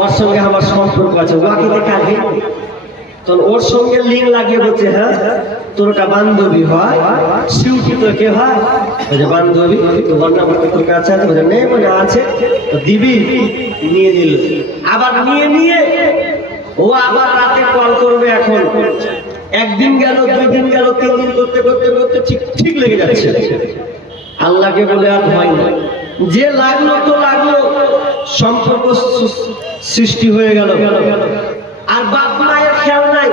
ওর সঙ্গে আমার সম্পর্ক আছে, ওকে দেখা তখন ওর সঙ্গে লিঙ্ক লাগিয়ে বলছে হ্যাঁ তোর ওটা বান্ধবী হয়, শিউটি তো কে হয়? বান্ধবী। তোমার নাম্বার তোর কাছে আছে? নেই, মানে আছে। দিবি? নিয়ে নিল। আবার নিয়ে ও আবার রাতে কল করবে। এখন একদিন গেল, 2 দিন গেল, 3 দিন করতে করতে করতে ঠিক লেগে যাচ্ছে। আল্লাহকে বলে আর হয় না, যে লাগলো তো লাগলো, সম্পর্ক সৃষ্টি হয়ে গেল। আর বাপ মায়ের খেয়াল নাই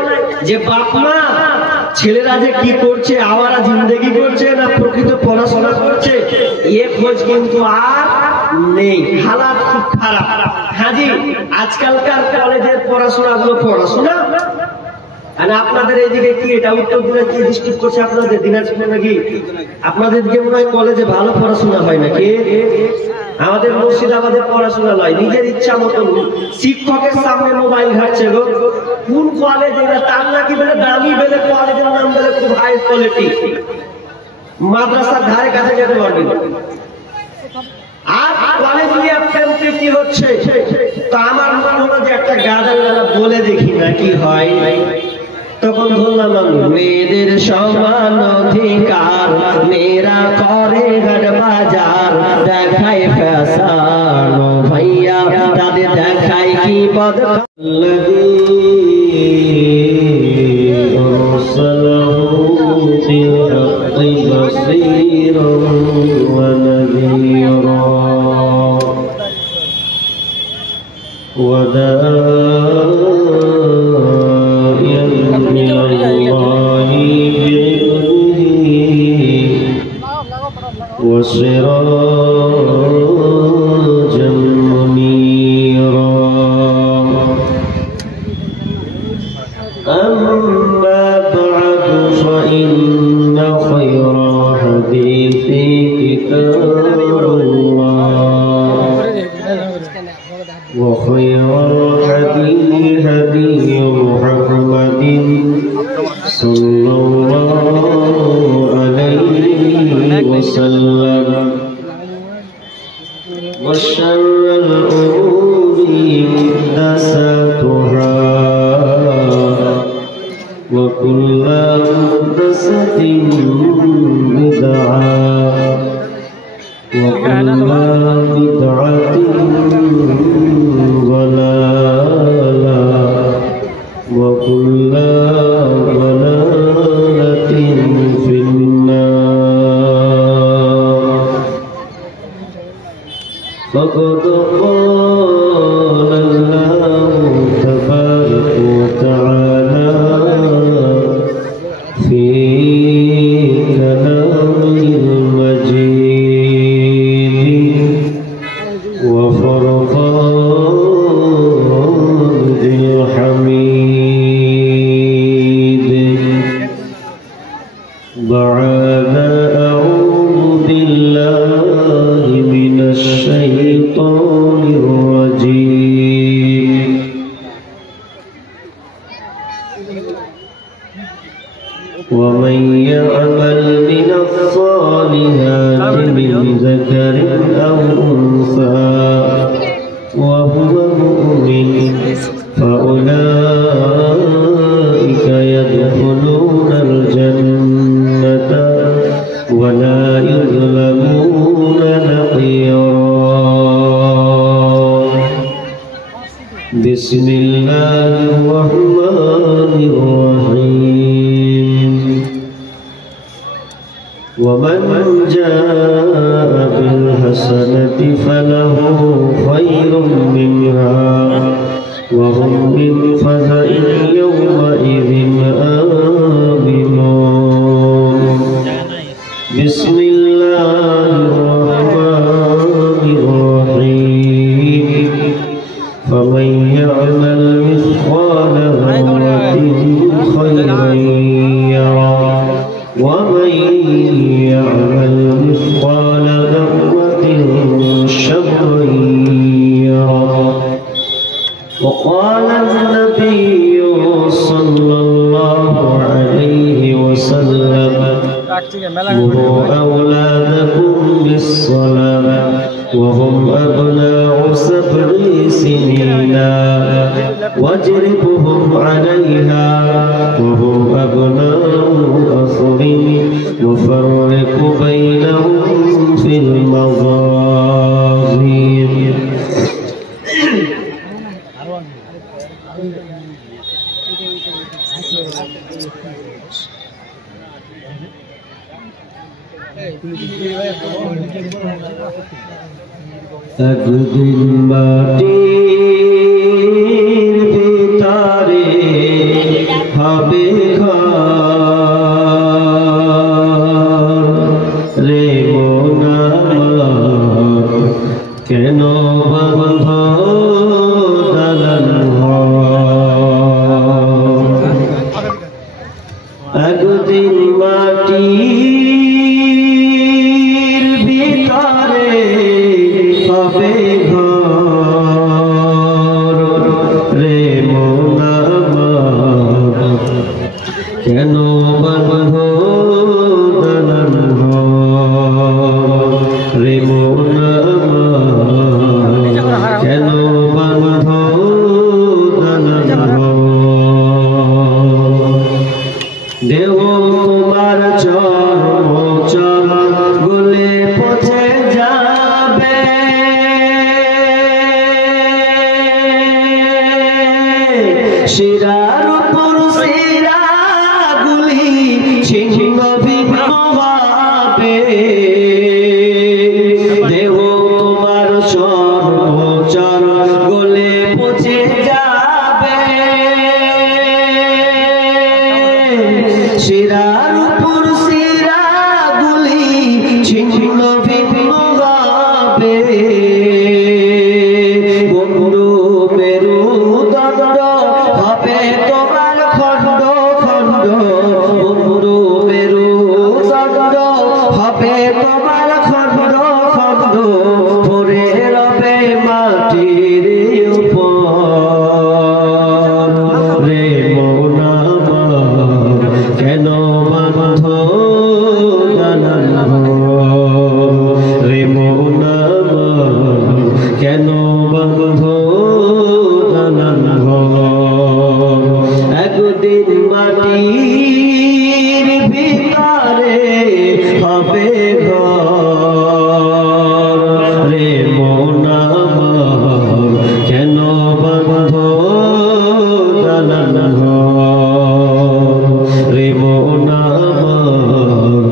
যে বাপ মা ছেলেরা যে কি করছে, আওয়ারা জিন্দেগি করছে না প্রকৃত পড়াশোনা করছে, এ খোঁজ কিন্তু আর নেই। হালাত খুব খারাপ। হাজি আজকালকার কলেজের পড়াশোনা আর আপনাদের এইদিকে কি এটা উত্তর দিনাজপুর ডিস্ট্রিক্ট করছে? আপনাদের দিনাজপুর নাকি? আপনাদের দিকে মনে হয় কলেজে ভালো পড়াশোনা হয় নাকি? আমাদের মুর্শিদাবাদের পড়াশোনা নয়, নিজের ইচ্ছা মতো শিক্ষকের সামনে মোবাইল ঘাটছে গো। কোন কলেজ এটা? তার নাকি বলে দামি বেলে কলেজের নাম বলে খুব হাই কোয়ালিটি, মাদ্রাসার ধারে কাছে যেতে পারবেন। আর কলেজ নিয়ে কি হচ্ছে? তো আমার মনে হলো যে একটা গাদা বলে দেখি না কি হয়। তখন বললাম আমি, মেয়েদের সমান অধিকার, মেয়েরা করে ঘাট বাজার, দেখায় ফ্যাশন ভাইয়া, তাদের দেখায় কি বদকার। وسراجا منيرا. أما بعد فإن خير حديث كتاب الله، وخير الهدي هدي محمد صلى الله عليه وسلم، وشر الأمور محدثاتها، وكل محدثة بدعة، وكل بدعة ضلالة، وكل ضلالة في النار. فقد قال الله تبارك وتعالى في كلامه المجيد وفرقانه الحميد بعد أعوذ بالله من الشيطان الرجيم. ومن يعمل من الصالحات من ذكر أو أنثى وهو مؤمن فأولئك يدخلون الجنة ولا يظلمون نقيرا. بسم الله الرحمن الرحيم. ومن جاء بالحسنة فله خير منها وهم من فزع يومئذ آمنون. بسم الله الرحمن الرحيم. فمن يعمل مثقال ذرة خيرا يره ومن يعمل مثقال ذرة شرا يره. وقال النبي صلى الله عليه وسلم: مروا أولادكم بالصلاة وهم أبناء 7 سنين واجربهم عليها وهم أبناء 10 وفرق بينهم في المضاجع একদিন মাটির ভিতরে হবে ঘর রে মন আমার কেন বন্ধ দালান একদিন মাটির ভিতরে হবে ঘর রে মন আমার কেন বন্ধ দালান রে মন আমার কেন বন্ধ দালান দেহ তোমার চর্ম চল গুলে পচে যাবে শিরার উপর শিরা গুলি ছিন্ন ভিন্ন হবে দেহ তোমার চর্ম চল গুলে পচে যাবে শিরার উপর শিরা গুলি ছিন্ন ভিন্ন হবে বন্ধু মেরুদণ্ড হবে তোমার খণ্ড খণ্ড বন্ধু মেরুদণ্ড হবে তোমার খণ্ড খণ্ড পড়ে রবে মাটির উপর রে মন আমার কেন বন্ধ দালান রে মন আমার কেন বন্ধ দালান একদিন মাটির ভিতরে হবে ঘর রে মন আমার কেন বন্ধ দালান রে মন আমার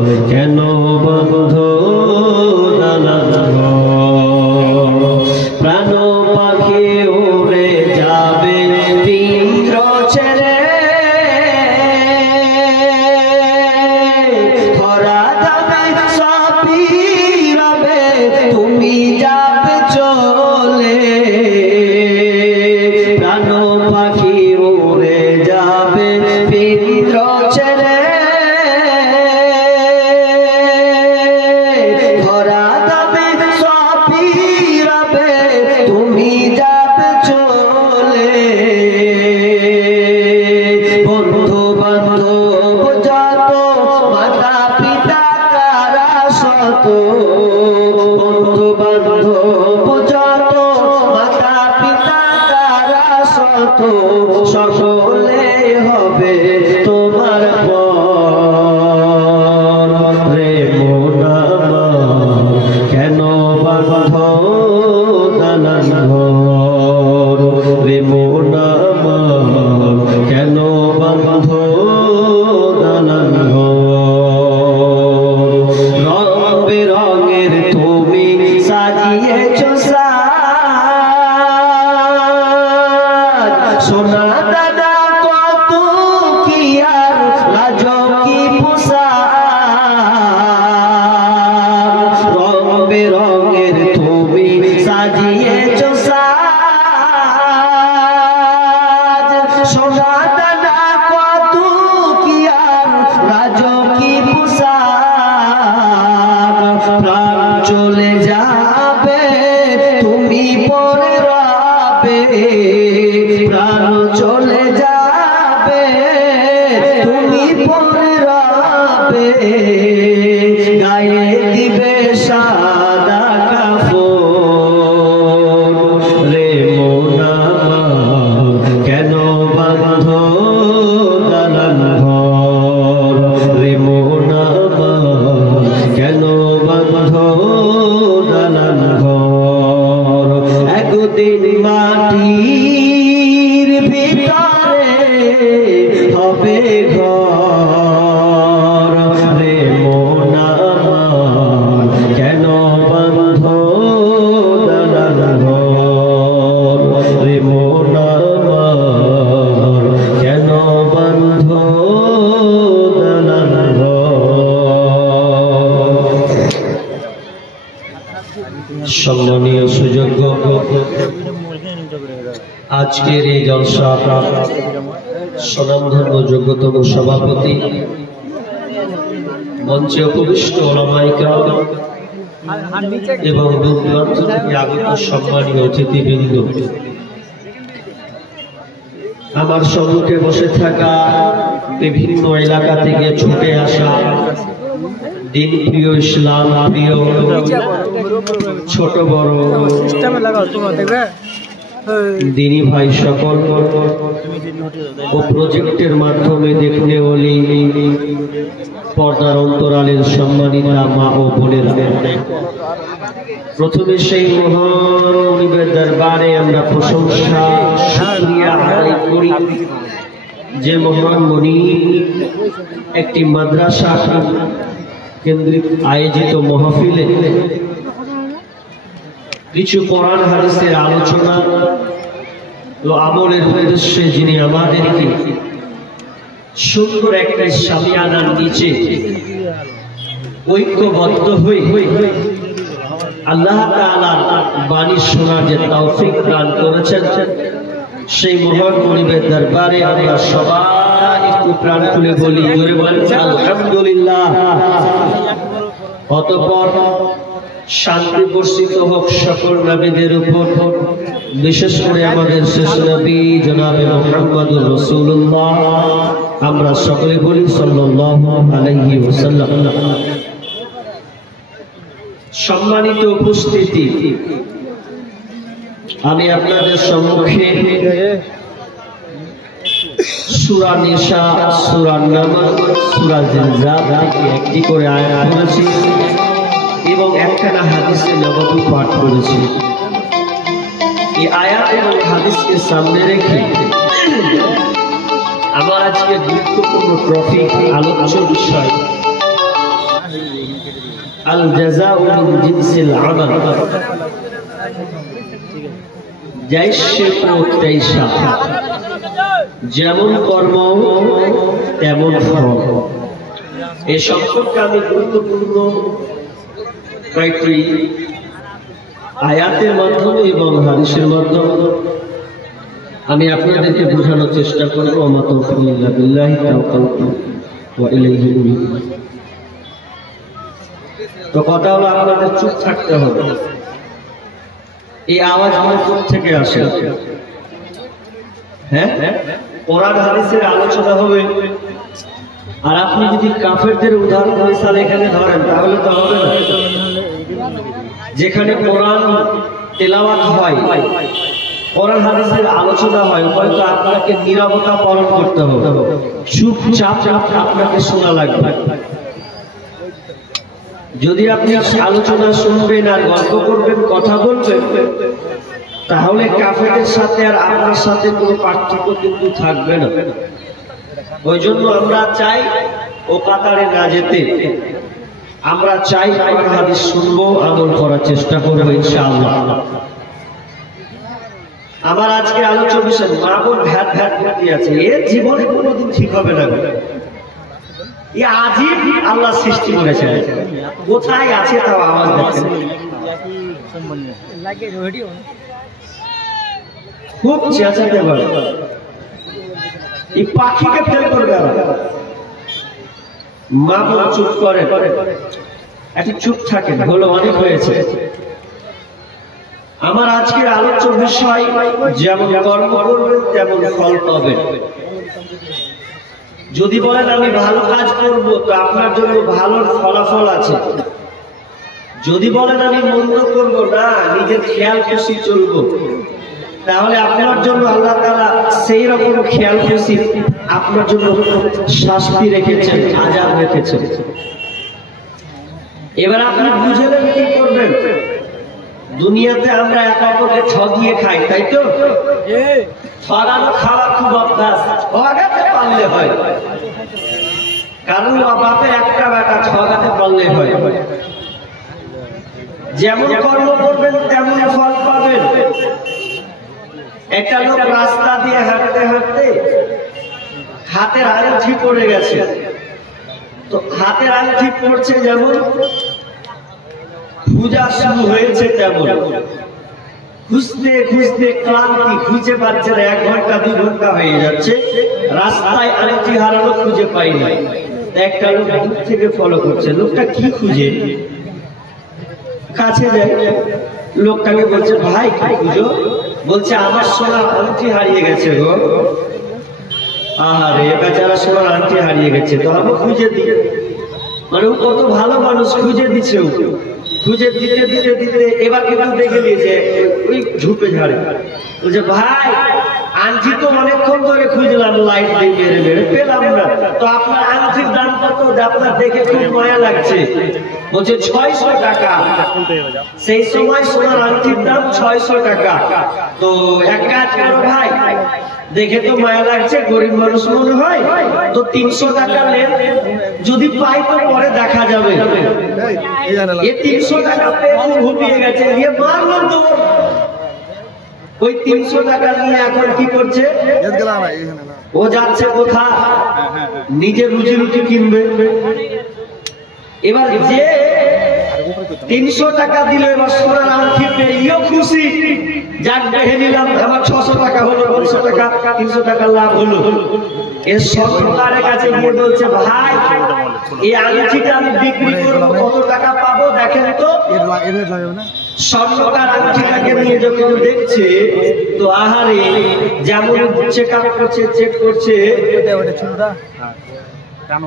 মন আমার কেন বাঁধ দালান ঘর একদিন মাটির ভিতরে হবে ঘর রে মন আমার কেন বাঁধ দালান ঘর রে মন আমার কেন বাঁধ দালান ঘর। সম্মানীয় সুযোগ্য আজকের এই জলসা স্বনামধন্য যোগ্যতম সভাপতি মঞ্চে উপবিষ্ট ওলামায়ে কেরাম এবং দূর দূরান্ত থেকে আগত সম্মানীয় অতিথিবৃন্দ, আমার সম্মুখে বসে থাকা বিভিন্ন এলাকা থেকে ছুটে আসা দিন প্রিয়, ইসলাম প্রিয় ছোট বড় দিনী ভাই সকল ও প্রজেক্টের মাধ্যমে দেখতে ওলি পর্দার অন্তরালের সম্মানিতা মা ও বোনেরা, প্রথমে সেই মহান মুনিবের দরবারে আমরা প্রশংসা শুকরিয়া আদায় করি যে মহান মুনিব একটি মাদ্রাসা কেন্দ্রিক আয়োজিত মাহফিলে কিছু কোরআন হাদিসের আলোচনা ও আমলের উদ্দেশ্যে যিনি আমাদেরকে সুন্দর একটা সামিয়ানার নিচে ঐক্যবদ্ধ হয়ে আল্লাহ তাআলার বাণী শোনার যে তৌফিক দান করেছেন, সেই মহান মুনিবের দরবারে আমরা সবাই একটু প্রাণ খুলে বলি, জোরে বলেন আলহামদুলিল্লাহ। অতঃপর শান্তি বর্ষিত হোক সকল নবীদের উপর, বিশেষ করে আমাদের শেষ নবী জনাবে মুহাম্মদুর রাসূলুল্লাহ। আমরা সকলে বলি সাল্লাল্লাহু আলাইহি ওয়াসাল্লাম। সম্মানিত উপস্থিতি, আমি আপনাদের সম্মুখে সূরা নিসা, সূরা নামল, সূরা জিলজাল থেকে একটি করে আয়াত পড়েছি এবং একখানা হাদিসে নববী পাঠ করেছি। এই আয়াত এবং হাদিসকে সামনে রেখে আমার আজকে গুরুত্বপূর্ণ টপিক, আলোচ্য বিষয় আল জাযাউ মিন জিনসিল আমাল, জৈসে কো তৈসা, যেমন কর্ম তেমন ফল। এই সম্পর্কে আমি গুরুত্বপূর্ণ কয়েকটি আয়াতের মাধ্যমে এবং হাদিসের মাধ্যমে আমি আপনাদেরকে বোঝানোর চেষ্টা করব। আমা তাওফীক ইল্লা বিল্লাহি তাওয়াক্কালতু ওয়া ইলাইহি উনীব। তো কথা হলো, আপনাদের চুপ থাকতে হবে। এই আওয়াজগুলো কোথা থেকে আসে? হ্যাঁ, কোরআন হাদিসের আলোচনা হবে, আর আপনি যদি কাফেরদের উদাহরণ মিসাল এখানে ধরেন তাহলে তো হবে না। যেখানে কোরআন তেলাওয়াত হয়, কোরআন হাদিসের আলোচনা হয়, হয়তো আপনাকে নীরবতা পালন করতে হবে, চুপচাপ আপনাকে শোনা লাগবে। যদি আপনি আলোচনা শুনবেন আর গল্প করবেন, কথা বলবেন, তাহলে কাফেরদের সাথে আর আপনার সাথে কোনো পার্থক্য কিন্তু থাকবে না। ওই জন্য আমরা চাই ও কাতারে না যেতে, আমরা চাই কোরআন হাদিস শুনবো, আমল করার চেষ্টা করবো ইনশাআল্লাহ। আমার আজকে আলোচ্য বিষয় মা বোন ভ্যাট ভ্যাট করতে আছে, এ জীবনে কোনোদিন ঠিক হবে না। এ আজীব আল্লাহ সৃষ্টি করেছে, কোথায় আছে তাও আওয়াজ দেখছেন, খুব চেঁচাতে পারে। এই পাখিকে ফেল করবে, মা বোন চুপ করে, একটু চুপ থাকেন, হলো অনেক হয়েছে। আমার আজকের আলোচ্য বিষয় যেমন কর্ম করবেন তেমন ফল পাবেন। যদি বলেন আমি ভালো কাজ করব, তো আপনার জন্য ভালো ফলাফল আছে। যদি বলেন আমি মন্দ করব না, নিজের খেয়াল খুশি চলবো, তাহলে আপনার জন্য আল্লাহ তাআলা সেই রকম খেয়াল খুশি আপনার জন্য শাস্তি রেখেছেন, আযাব রেখেছেন। এবার আপনি বুঝলেন কি করবেন। দুনিয়াতে আমরা একে অপরকে ঠগিয়ে খাই, তাই তো? ঠগানো খাওয়া খুব অভ্যাস, ঠগাতে পারলে হয়। কারণ বাপের একটা বেটা, ঠগাতে পারলে হয়। যেমন কর্ম করবেন তেমন ফল পাবেন। একটা লোক রাস্তা দিয়ে হাঁটতে হাঁটতে হাতের আঙুঠি পড়ে গেছে। তো হাতের আঙুঠি পড়ছে যেমন, পূজা শুরু হয়েছে তেমন। খুঁজতে খুঁজতে ক্লান্তি, খুঁজে পাচ্ছে না। 1 ঘন্টা 2 ঘন্টা হয়ে যাচ্ছে, রাস্তায় আঙুঠি হারানো খুঁজে পাইনি। একটা লোক দূর থেকে ফলো করছে। লোকটা কি খুঁজে, কাছে যায়, লোকটাকে বলছে, ভাই কি খুঁজো? বলছে, আমার সোনার আংটি হারিয়ে গেছে গো। আরে বেচারা সোনার আংটি হারিয়ে গেছে, তো আমি খুঁজে দিই। মানে ও কত ভালো মানুষ, খুঁজে দিচ্ছে। ও খুঁজে দিতে দিতে দিতে এবার কিন্তু দেখে নিয়েছে ওই ঝুপে ঝাড়ে। বলছে, ভাই আংটি তো অনেকক্ষণ ধরে খুঁজলাম, লাইট দিয়ে মেরে মেরে পেলাম না, তো আপনার আংটির দাম কত? আপনার দেখে খুব মায়া লাগছে। বলছে 600 টাকা। সেই সময় সোনার আংটির দাম 600 টাকা। তো এক কাজ করো ভাই, দেখে তো মায়া লাগছে, গরিব মানুষ মনে হয়, তো 300 টাকা নেন, যদি পাই তো পরে দেখা যাবে। এ 300 টাকা পেয়ে ঘুমিয়ে গেছে, দিয়ে মারলো তো। ওই 300 টাকা নিয়ে এখন কি করছে? ও যাচ্ছে কোথা? নিজে রুজি রুটি কিনবে। এবার যে 300 টাকা দিল, এবার সোনার আংটি পেয়েও খুশি, যাক দেখে নিলাম, আমার 600 টাকা হলো, 500 টাকা, 300 টাকা লাভ হলো। এর সরকারের কাছে গিয়ে বলছে, ভাই এই আংটিটা আমি বিক্রি করবো, কত টাকা পাবো দেখেন তো। স্বর্ণকার আংটিটাকে নিয়ে যখন দেখছে, তো আহারে যেমন চেক আপ করছে, চেক করছে,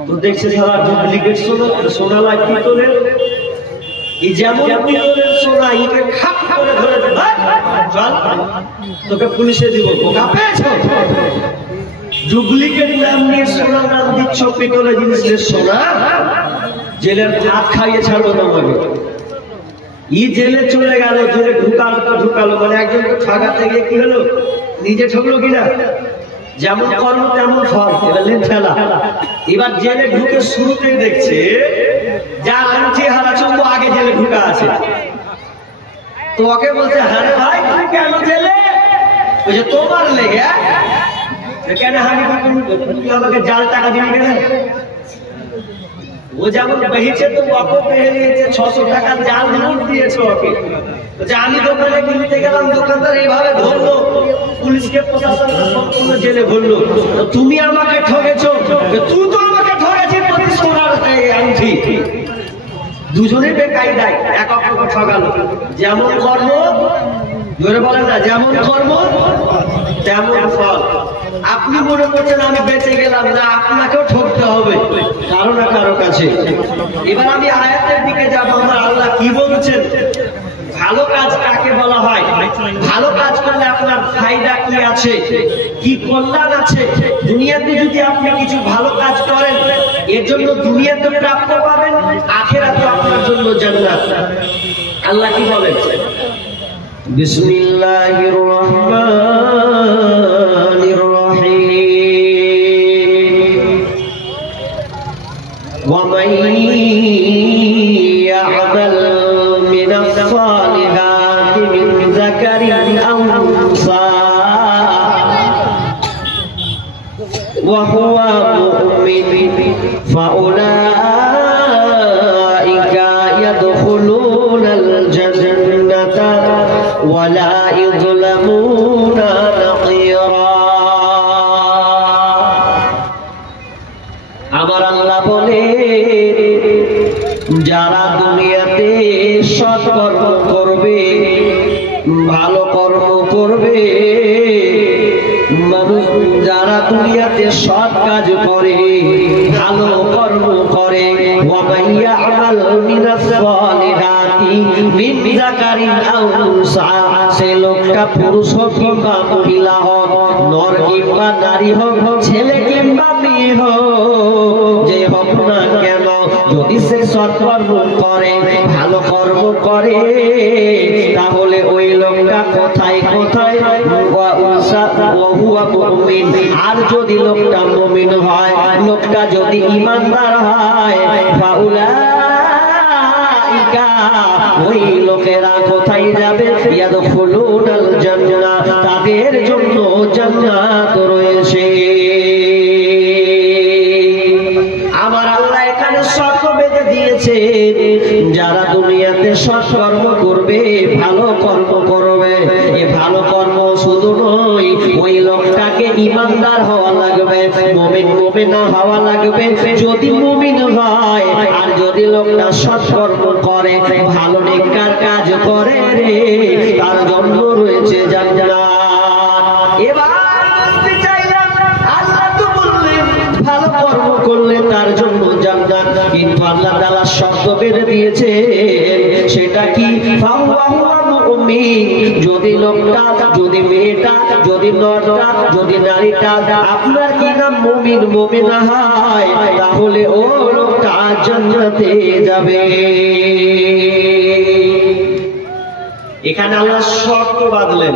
তো দেখছে সারা ডুপ্লিকেট সোনা, সোনা লাগ পিতলের। এই যেমন পিতলের সোনা, ইকে খাপ করে ধরে চল তোকে পুলিশে দিব, বোকা পেয়েছো? ডুপ্লিকেট নাম নিয়ে সোনা নাম দিচ্ছ, পিতলের জিনিসের সোনা। জেলের ভাত খাইয়ে ছাড়লো তোমাকে। ই জেলে চলে গেল, জেলে ঢুকালো, মানে একজনকে ঠগাতে গিয়ে কি হলো, নিজে ঠকলো কিনা। যেমন কর্ম তেমন ফল, এবার ঠেলা। এবার জেলে ঢুকে শুরুতে দেখছে যার আংটি হারাচ্ছে তো আগে জেলে ঢুকা আছে। তো ওকে বলছে, হ্যাঁ ভাই তুমি কেন জেলে? বলছে, তোমার লেগে। কেন হানি? তুই আমাকে জাল টাকা দিবি কেন? ও যেমন বেহেছে তো ওকে পেয়ে নিয়েছে, 600 টাকা জাল নোট দিয়েছে ওকে। বলছে, আমি দোকানে কিনতে গেলাম, দোকানদার এইভাবে ধরলো, পুলিশকে প্রশাসনকে সম্পূর্ণ জেলে ভরলো। তুমি আমাকে ঠকেছো। তুই তো আমাকে ঠকেছিস, সোনার আংটি। দুজনে বেকায়দায় এক অপরকে ঠকালো। যেমন কর্ম, জোরে বলেন না, যেমন কর্ম তেমন ফল। আপনি মনে করছেন আমি বেঁচে গেলাম, না, আপনাকেও ঠকতে হবে কারো না কারো কাছে। এবার আমি আয়াতের দিকে যাব, আমার আল্লাহ কি বলছেন, ভালো কাজ কাকে বলা হয়, ভালো কাজ করলে আপনার ফায়দা কি আছে, কি কল্যাণ আছে। দুনিয়াতে যদি আপনি কিছু ভালো কাজ করেন, এর জন্য দুনিয়াতে প্রাপ্ত পাবেন, আখিরাতে আপনার জন্য জান্নাত। আল্লাহ কি বলেন? বিসমিল্লাহির রহমানির রহিম। ওয়া মান ইয়া'মাল মিনাস সালিহাতি মিন যাকারিন আও উনসা ওয়া হুয়া মুমিন ফাউলাইকা ইয়াদখুলুনাল জান্নাতা ولا يظلمون نقيرا। আমার আল্লাহ বলে, যারা দুনিয়াতে সৎকর্ম করবে, ভালো কর্ম করবে, মানুষ যারা দুনিয়াতে সৎ কাজ করে, ভালো কর্ম করে, ওয়া মান ইয়া'মাল মিনাস সালিহাতি মিন যাকারিন আও উনসা, সেই লোকটা পুরুষ হোক কিংবা মহিলা হোক, নর কিংবা নারী হোক, ছেলে কিংবা মেয়ে হোক, যে হোক না কেন, যদি সে সৎকর্ম করে, ভালো কর্ম করে, তাহলে ওই লোকটা কোথায় কোথায় আর যদি লোকটা মুমিন হয়, লোকটা যদি ঈমানদার হয়, ফাউলাইকা, ওই লোকেরা কোথায় যাবে, ইয়াদখুলুনাল জান্নাহ, তাদের জন্য জান্নাত রয়েছে। আমার আল্লাহ এখানে শর্ত বেঁধে দিয়েছে, যারা দুনিয়াতে সৎকর্ম করবে, ভালো কর্ম করবে, এ ভালো কর্ম শুধু নয়, ওই লোকটাকে ঈমানদার হওয়া লাগবে, মুমিন মুমিনা হওয়া লাগবে। যদি মুমিন হয় আর যদি লোকটা সৎকর্ম করে, ভালো নেককার কাজ করে রে, তার জন্য রয়েছে জান্নাত। এবার ভালো কর্ম করলে তার জন্য জান্নাত, কিন্তু আল্লাহ তাআলা শর্ত বেঁধে দিয়েছে, সেটা কি, যদি লোকটা, যদি মেয়েটা, যদি নরটা, যদি নারীটা আপনার কি নাম মুমিন মুমিনা হয়, তাহলে ও লোকটা জান্নাতে যাবে। এখানে আল্লাহ শর্ত বাঁধলেন,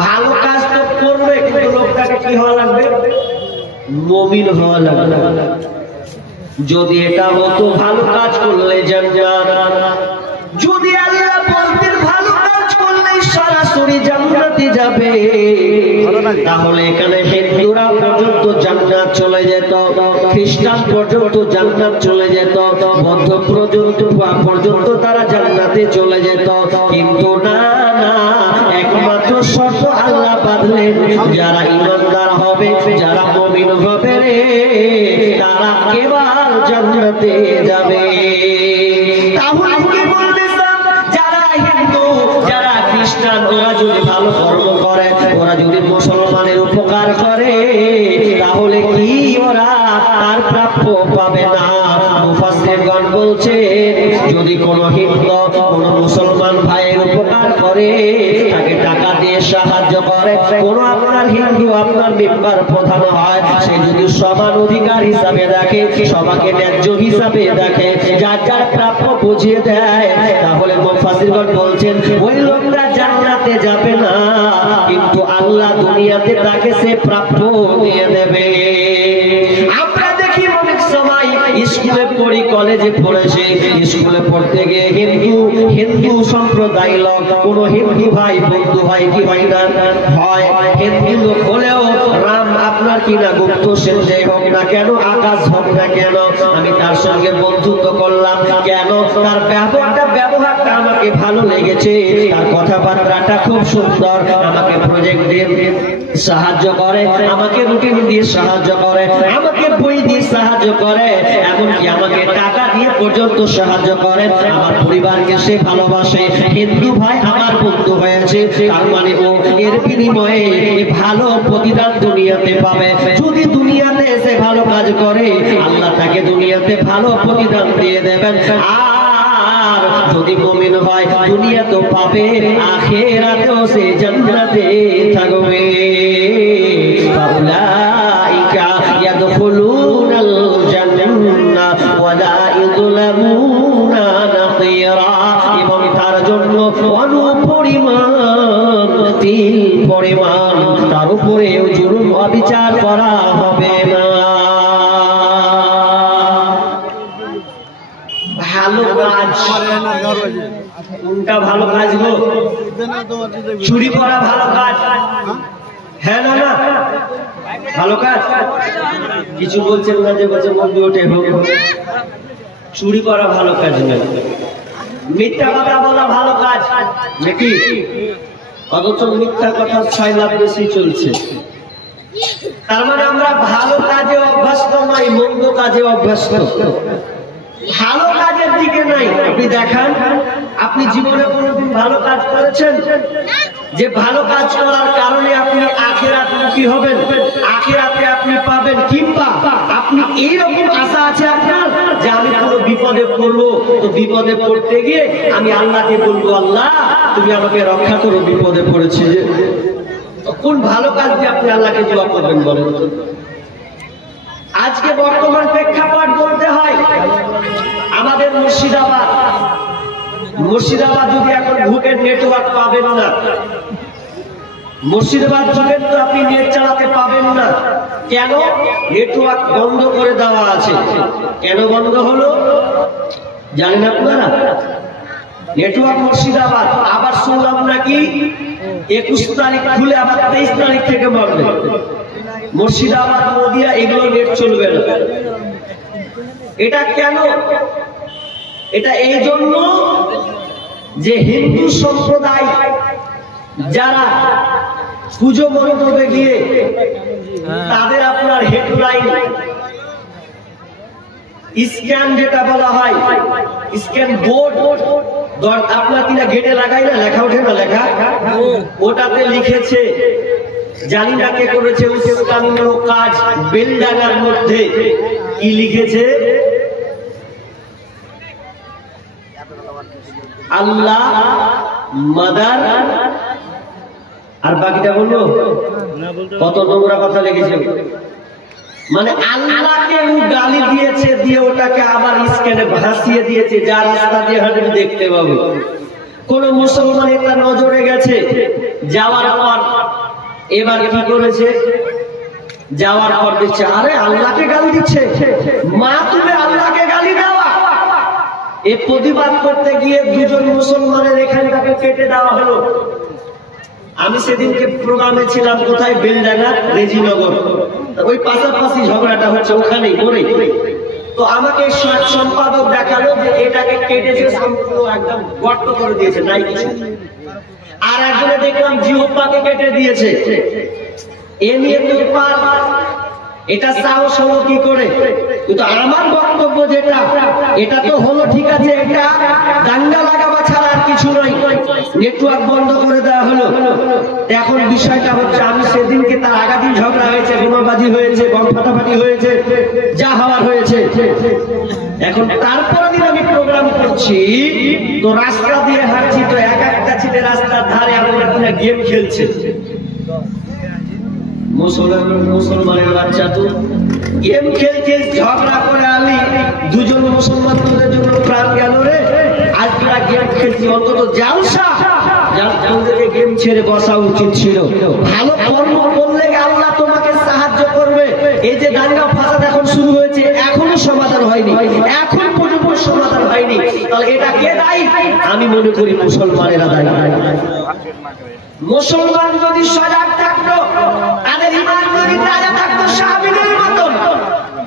ভালো কাজ তো করবে, কিন্তু লোকটাকে কি হওয়া লাগবে, মুমিন হওয়া লাগবে। যদি এটা হতো ভালো কাজ করলে জান্নাত, যদি আল্লাহ বলতেন ভালো কাজ করলে সরাসরি জান্নাতে যাবে, তাহলে এখানে হিন্দুরা পর্যন্ত জান্নাত চলে যেত, খ্রিস্টান পর্যন্ত জান্নাত চলে যেত, বৌদ্ধ পর্যন্ত তারা জান্নাতে চলে যেত। কিন্তু না না, একমাত্র শর্ত আল্লাহ বাঁধলেন, যারা ঈমানদার হবে, যারা মুমিন হবে রে, তারা কেবল জান্নাতে যাবে। তাহলে কি বলতেছেন, যারা হিন্দু, যারা খ্রিস্টান, ওরা যদি ভালো কর্ম করে, ওরা যদি মুসলমানের উপকার করে, তাহলে কি ওরা তার প্রাপ্য পাবে না? মুফাসসিরগণ বলছেন, যদি কোনো হিন্দু কোনো মুসলমান ভাইয়ের উপকার করে, তাকে টাকা দিয়ে সাহায্য করে, কোন আপনার হিন্দু আপনার মেম্বার প্রধান হয়, সে যদি সমান অধিকার হিসাবে দেখে, সবাইকে ন্যায্য হিসাবে দেখে, যার যার প্রাপ্য বুঝিয়ে দেয়, তাহলে মুফাসসিরগণ বলছেন ওই লোকটা জান্নাতে যাবে না, কিন্তু আল্লাহ দুনিয়াতে তাকে সে প্রাপ্য দিয়ে দেবে। আমরা দেখি অনেক সময় স্কুলে পড়ি, কলেজে পড়েছে, স্কুলে পড়তে গিয়ে হিন্দু সম্প্রদায় লোক, কোন হিন্দু ভাই বন্ধু হয় কি হয় না, হয় হিন্দু লোক হলেও রাম আপনার কিনা গুপ্ত সেন হোক না কেন, আকাশ হোক না কেন, আমি তার সঙ্গে বন্ধুত্ব করলাম, কেন, তার ব্যবহারটা আমাকে ভালো লেগেছে, তার কথাবার্তাটা খুব সুন্দর, আমাকে প্রজেক্ট দিয়ে সাহায্য করে, আমাকে রুটিন দিয়ে সাহায্য করে, আমাকে বই দিয়ে সাহায্য করে, এমনকি আমাকে টাকা দিয়ে পর্যন্ত সাহায্য করে, আমার পরিবারকে সে ভালোবাসে, হিন্দু ভাই আমার বন্ধু হয়েছে, তার মানে ও এর বিনিময়ে ভালো প্রতিদান দুনিয়াতে পাবে। যদি দুনিয়াতে এসে ভালো কাজ করে, আল্লাহ তাকে দুনিয়াতে ভালো প্রতিদান দিয়ে দেবেন। আর যদি মুমিন হয়, দুনিয়া তো পাবে, আখিরাতেও সে জান্নাতে থাকবে। ফাউলাইকা ইয়াদখুলুনাল জান্নাহ ওয়া লা ইযলামুনা নাকিরা, এবং তার জন্য অনুপরিমাণ তিল পরিমাণ তার উপরে জুলুম অবিচার করা হবে না। ভালো কাজ কোনটা ভালো কাজ গো? চুরি করা ভালো কাজ? হ্যাঁ না না ভালো কাজ? কিছু বলছেন না, যে বলছে মন্দি ওঠে হোক, চুরি করা ভালো কাজ নয়, মিথ্যা কথা বলা ভালো কাজ নাকি? অথচ মিথ্যা কথা 6 লাখ বেশি চলছে। তার মানে আমরা ভালো কাজে অভ্যস্ত নই, মন্দ কাজে অভ্যস্ত, ভালো কাজের দিকে নাই। আপনি দেখান, আপনি জীবনে কোনোদিন ভালো কাজ করেছেন যে ভালো কাজ করার কারণে আপনি আখিরাতমুখী হবেন, আখিরাতে আপনি পাবেন, কিংবা আপনি এইরকম আশা আছে আপনার যে আমি কোনো বিপদ বিপদে পড়বো, তো বিপদে পড়তে গিয়ে আমি আল্লাহকে বলবো, আল্লাহ তুমি আমাকে রক্ষা করো, বিপদে পড়েছি যে। কোন ভালো কাজ দিয়ে আপনি আল্লাহকে দোয়া করবেন বলেন? আজকে বর্তমান প্রেক্ষাপট বলতে হয় আমাদের মুর্শিদাবাদ যদি এখন ঢুকে নেটওয়ার্ক পাবেন না, মুর্শিদাবাদ ঢুকেন তো আপনি নেট চালাতে পাবেন না। কেন? নেটওয়ার্ক বন্ধ করে দেওয়া আছে। কেন বন্ধ হলো জানেন আপনারা? নেটওয়ার্ক মুর্শিদাবাদ আবার শুনলাম নাকি 21 তারিখ খুলে আবার 23 তারিখ থেকে বন্ধ। মুর্শিদাবাদ নদিয়া এগুলো নেট চলবে না। এটা কেন? এটা এই জন্য যে হিন্দু সম্প্রদায় যারা পুজো মণ্ডপে গিয়ে তাদের আপনার হেডলাইন স্ক্যান যেটা বলা হয়, স্ক্যান বোর্ড আপনার কিনা গেটে লাগাই না, লেখা ওঠে না, লেখা ওটাতে লিখেছে, জানি না কে করেছে উস্কানিমূলক কাজ, বেলডাঙ্গার মধ্যে কি লিখেছে, আল্লাহ মাদার, আর বাকিটা বললো কত নোংরা কথা লিখেছে। মানে আল্লাহকে গালি দিয়েছে, দিয়ে ওটাকে আবার স্ক্যানে ভাসিয়ে দিয়েছে, যা রাস্তা দিয়ে হাঁটে দেখতে পাবে। কোন মুসলমান এটা নজরে গেছে, যাওয়ার পর এবার কি করেছে, যাওয়ার পর দেখছে আরে আল্লাহকে গালি দিচ্ছে, মা তুমি আল্লাহকে গালি দেওয়া। এ প্রতিবাদ করতে গিয়ে দুজন মুসলমানের এখানটাকে কেটে দেওয়া হলো। আমি সেদিনকে প্রোগ্রামে ছিলাম, কোথায়? বেলডাঙ্গা রেজিনগর, ওই পাশাপাশি ঝগড়াটা হচ্ছে ওখানেই পড়ে। তো আমাকে সম্পাদক দেখালো যে এটাকে কেটেছে, সম্পূর্ণ একদম গর্ত করে দিয়েছে, নাই কিছু। আর একজনে দেখলাম জিহ্বাকে কেটে দিয়েছে। এ নিয়ে তোলপাড়, এটা সাহস হলো কি করে? কিন্তু আমার বক্তব্য যেটা, এটা তো হলো ঠিক আছে, এটা দাঙ্গা লাগাবা ছাড়া আর কিছু নয়। নেটওয়ার্ক বন্ধ করে দেওয়া হলো। এখন বিষয়টা হচ্ছে, আমি সেদিনকে তার আগাদিন ঝগড়া হয়েছে, বোমাবাজি হয়েছে, বম ফাটাফাটি হয়েছে, যা হওয়ার হয়েছে। এখন তারপর দিন আমি প্রোগ্রাম করছি, তো রাস্তা দিয়ে হাঁটছি, তো এক একটা ছেলে রাস্তার ধারে আমরা গেম খেলছে। মুসলমানের বাচ্চা তো গেম খেলছে, ঝগড়া করে আলি দুজন মুসলমান, তোদের জন্য প্রাণ গেল রে। আজ তোরা গেম খেলছি, অন্তত জালসা, যাদেরকে গেম ছেড়ে বসা উচিত ছিল। ভালো কর্ম করলে আল্লাহ তোমাকে সাহায্য করবে। এই যে দাঙ্গা ফাসাদ এখন শুরু হয়েছে, এখনো সমাধান হয়নি, এখন পর্যন্ত সমাধান হয়নি। তাহলে এটা কে দায়ী? আমি মনে করি মুসলমানেরা দায়ী। মুসলমান যদি সজাগ থাকতো, তাদের ঈমান যদি তাজা থাকতো সাহাবীদের মতন,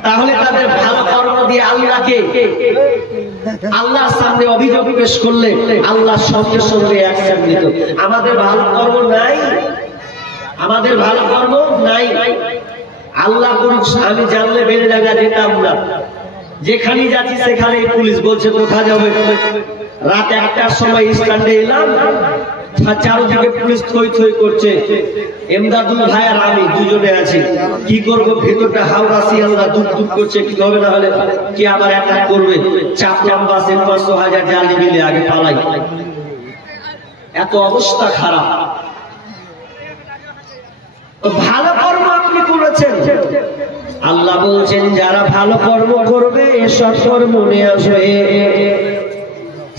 তাহলে তাদের ভালো কর্ম দিয়ে আল্লাহর সামনে অভিযোগ পেশ করলে আল্লাহ সঙ্গে সঙ্গে অ্যাকশন নিত। আমাদের ভালো কর্ম নাই, আমাদের ভালো কর্ম নাই। আল্লাহ করুক, আমি জানলে বেড়ে জায়গা যেতাম না। যেখানে যাচ্ছি সেখানে পুলিশ বলছে কোথায় যাবে। রাত 1টার সময় স্ট্যান্ডে এলাম, চারদিকে পুলিশ থই থই করছে। এমদাদুল ভাই আর আমি দুজনে আছি, কি করবো? ভেতরটা হাওড়া শিয়ালদা দুপ দুপ করছে, কি হবে না হলে কি আবার অ্যাটাক করবে। চাপলাম বাসে 500,000 জালি মিলে আগে পালাই। এত অবস্থা খারাপ। ভালো কর্ম আপনি করেছেন, আল্লাহ বলছেন যারা ভালো কর্ম করবে এসব কর্ম নিয়ে আসবে,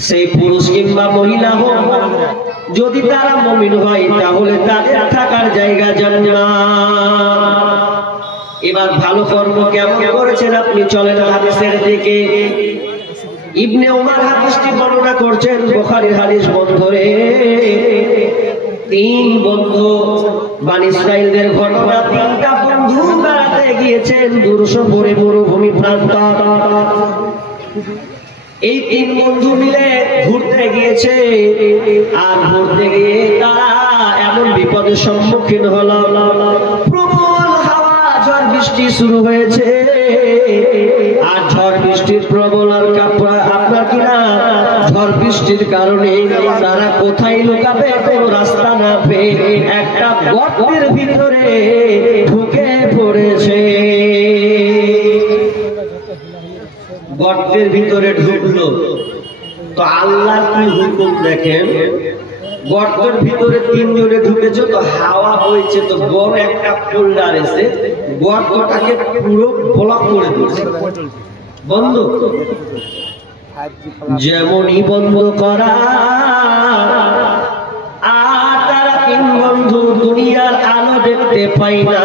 সেই পুরুষ কিংবা মহিলা হোক, যদি তারা মুমিন হয় তাহলে তাদের থাকার জায়গা জান্নাত। এবার ভালো কর্ম কেমন করেছেন আপনি চলেন হাদিসের দিকে। ইবনে উমর হাদিসটি বর্ণনা করছেন, বুখারীর হাদিস বন্ধরে। 3 বন্ধু বনী ইসরাইলদের ঘটনা, 3টা বন্ধু বেড়াতে গিয়েছেন দূর সফরে মরুভূমি প্রান্ত। এই 3 বন্ধু মিলে ঘুরতে গিয়েছে, আর ঘুরতে গিয়ে তারা এমন বিপদের সম্মুখীন হলো। প্রবল হাওয়া, ঝড় বৃষ্টি শুরু হয়েছে। আর ঝড় বৃষ্টির প্রবল আর আপনার কিনা ঝড় বৃষ্টির কারণে তারা কোথায় লুকাবে কোনো রাস্তা না পেয়ে একটা গর্তের ভিতরে ঢুকে পড়েছে। গর্তের ভিতরে ভিতরে ঢুকলো তো আল্লাহ কি হুকুম দেখেন, গর্তের ভিতরে তিনজনে ঢুকেছে তো হাওয়া বইছে তো বড় একটা ফোল্ডার এসে গর্তটাকে পুরো ব্লক করে দিয়েছে, বন্ধ। যেমনই বন্ধ করা আর তারা তিন বন্ধু দুনিয়ার আলো দেখতে পাই না,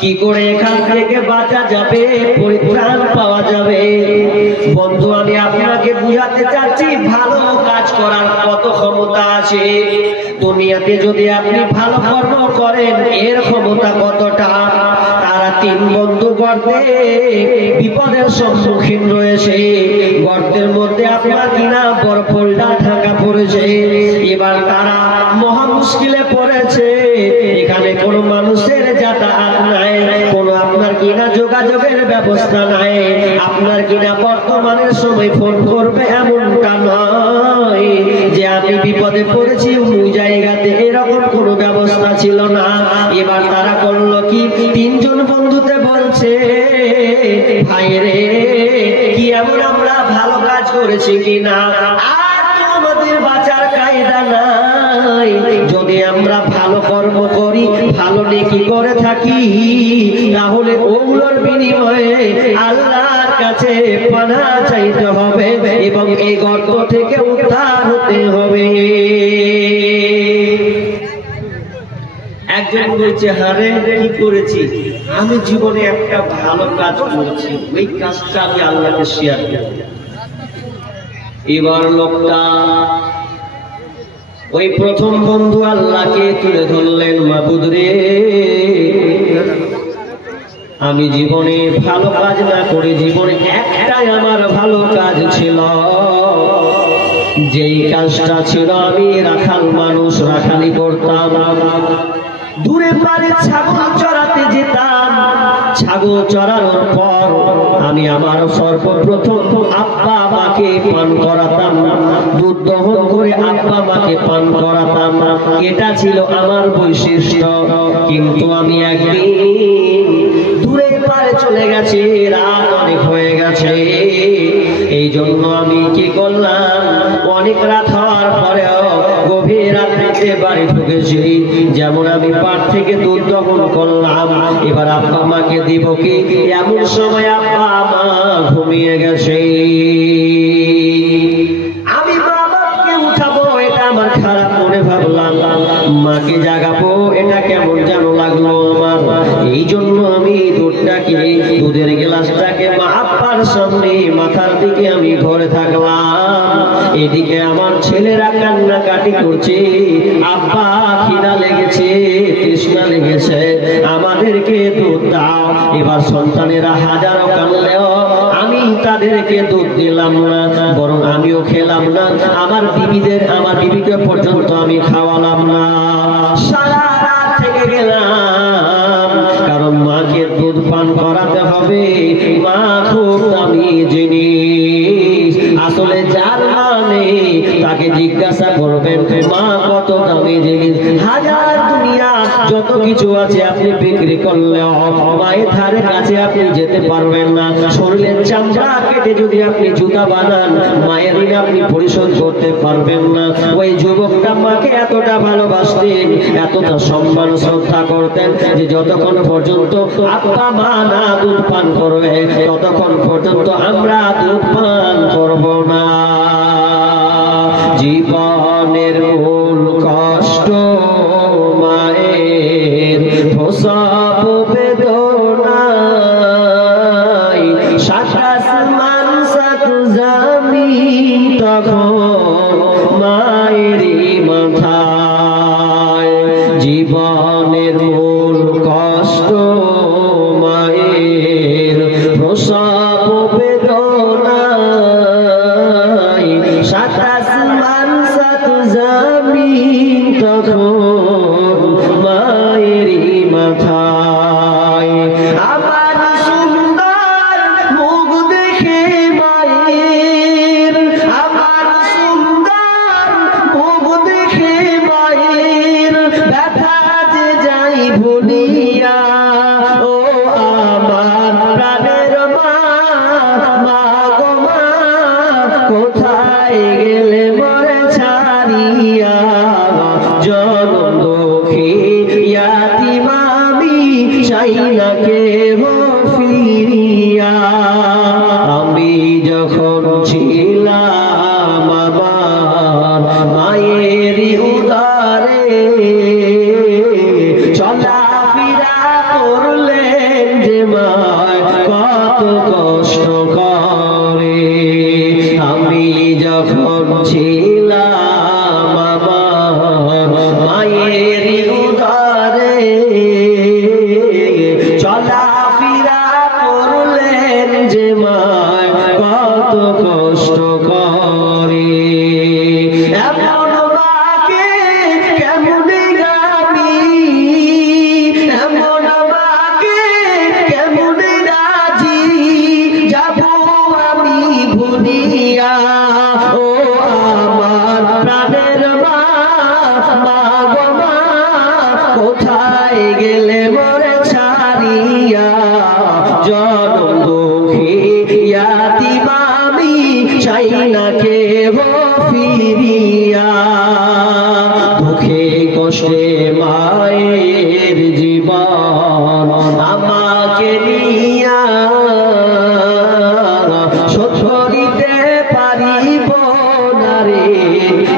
কি করে এখান থেকে বাঁচা যাবে, পরিত্রাণ পাওয়া যাবে। বন্ধু আমি আপনাকে বুঝাতে চাচ্ছি ভালো কাজ করার কত ক্ষমতা আছে দুনিয়াতে, যদি আপনি ভালো কর্ম করেন এর ক্ষমতা কতটা। তারা তিন বন্ধু গর্তে বিপদের সম্মুখীন রয়েছে, গর্তের মধ্যে আপনার কিনা বড় ফোল্ডার ঢাকা পড়েছে, এবার তারা মহা মুশকিলে পড়েছে। এখানে কোনো মানুষের যাতায়াত নাই, কোনো আপনার কিনা যোগাযোগের ব্যবস্থা নাই, আপনার কিনা বর্তমানের সময় ফোন করবে এমনটা নয় যে আমি বিপদে পড়েছি ওই জায়গাতে, এরকম কোনো ব্যবস্থা ছিল না। এবার তারা করলো কি, তিনজন বন্ধুতে বলছে ভাই রে কি এমন আমরা ভালো কাজ করেছি কিনা, আর তো আমাদের বাঁচার কায়দা নাই, যদি আমরা ভালো কর্ম করি ভালো নেকি করে থাকি তাহলে ওগুলোর বিনিময়ে আল্লাহর কাছে পানা চাইতে হবে এবং এই গর্ত থেকে উদ্ধার হতে হবে। একজন বলছে হারে কি করেছি, আমি জীবনে একটা ভালো কাজ করেছি, ওই কাজটা আমি আল্লাহকে শেয়ার করব। এবার লোকটা ওই প্রথম বন্ধু আল্লাহকে তুলে ধরলেন, মাবুদ রে আমি জীবনে ভালো কাজ না করে জীবনে একটাই আমার ভালো কাজ ছিল, যেই কাজটা ছিল আমি রাখাল মানুষ, রাখালি করতাম, দূরে পারে ছাগল চড়াতে যেতাম, ছাগল চড়ানোর পর আমি আমার সর্বপ্রথম আব্বা মাকে পান করাতাম, দুধ দহন করে আব্বা মাকে পান করাতাম, এটা ছিল আমার বৈশিষ্ট্য। কিন্তু আমি একদিন দূরে পারে চলে গেছি, রাত অনেক হয়ে গেছে, এই জন্য আমি কি করলাম, অনেক রাত হওয়ার পরেও গভীর রাত্রিতে বাড়ি ঢুকেছি, যেমন আমি পাট থেকে দুধ দহন করলাম, এবার আব্বা মাকে দিব কি, এমন সময় আব্বা মা ঘুমিয়ে গেছে, আমি বাবাকে উঠাবো এটা আমার খারাপ মনে ভাবলাম, মাকে জাগাবো এটা কেমন যেন লাগলো আমার, এই জন্য আমি দুধটাকে দুধের গ্লাসটাকে মা আব্বার সামনে মাথার দিকে আমি ধরে থাকলাম, এদিকে আমার ছেলেরা কান্নাকাটি করছে, আব্বা খিদা লেগেছে, তৃষ্ণা লেগেছে, আমাদেরকে দুধ দাও। এবার সন্তানেরা হাজারো কানলেও আমি তাদেরকে দুধ দিলাম না, বরং আমিও খেলাম না, আমার বিবিকে পর্যন্ত আমি খাওয়ালাম না, সারা রাত থেকে গেলাম, কারণ মাকে দুধ পান করাতে হবে, মা খুব দামি জিনিস, আসলে যার মানে তাকে জিজ্ঞাসা করবেন মা কত দামি জিনিস, হাজার দুনিয়া যত কিছু আছে আপনি বিক্রি করলেও মায়ের ধারে কাছে আপনি যেতে পারবেন না, শরীরের চামড়া কেটে যদি আপনি জুতা বানান মায়ের ঋণ আপনি পরিশোধ করতে পারবেন না। ওই যুবকটা মাকে এতটা ভালোবাসতেন, এতটা সম্মান শ্রদ্ধা করতেন যে যতক্ষণ পর্যন্ত আব্বা মা না দুধ পান করবে ততক্ষণ পর্যন্ত আমরা দুধ পান করব না। জীবনের মূল কষ্ট মায়ের প্রসব বেদনায়, সাত আসমান সাত জমিন তখন মায়েরই মাথায়, জীবনের মূল কষ্ট মায়ের প্রসব বেদনা, কোথায় গেলে মরে ছাড়িয়া জনম দুঃখী ইয়াতিম আমি চাই না কেহ ফিরিয়া আমি যখন ছিলাম আমার মায়েরই উদারে চলাফেরা করলেন যে মায় কত কষ্ট করে আমি যখন ছিলাম আমার মায়েরই উদারে চলাফেরা করলেন যে মায় কত কষ্ট করে এমন মাকে কেমনে গাবি এমন মাকে কেমনে রাজি যাব আমি ভুলিয়া ও আমার প্রাণের মা মা গো মা কোথায় গেলে মরে ছাড়িয়া জনম দুঃখী ইয়াতিম আমি চাই না কেহ ফিরিয়া দুঃখে কষ্টে মায়ের জীবন আমাকে নিয়া সরিতে পারিব না রে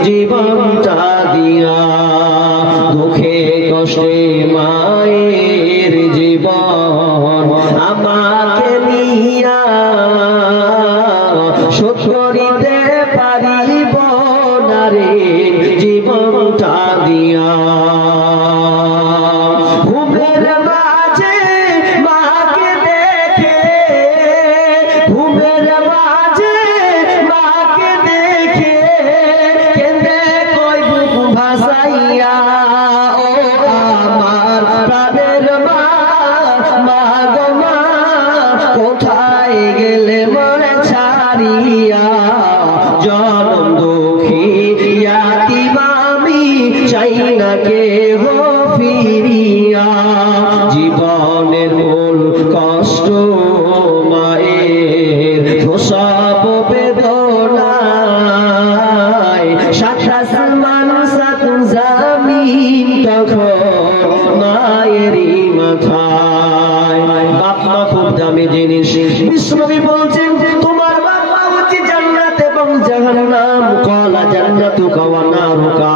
জীবনটা দিয়া দুঃখে কষ্টে মায়ের জীবন আমাকে নিয়া সরিতে পারিব না রে জীবনটা দিয়া ঘুমের মাঝে মাকে দেখে ঘুমের মাঝে মাকে দেখে কেঁদে কই বুক ভাসাইয়া ও আমার প্রাণের মা মা গো মা কোথায় গেলে মরে ছাড়িয়া জনম দুঃখী ইয়াতিম আমি চাই না কেহ ফিরিয়া জীবনের মূল কষ্ট মায়ের প্রসব বেদনায় সাত আসমান সাত জমিন তখন মায়েরই মাথায় বাপ মা খুব দামি জিনিস বিষ্ণুনবী বলছেন তোমার বাপ মা হচ্ছে জান্নাত এবং জাহান্নাম কলা জান্নাতুকা ওয়া নারুকা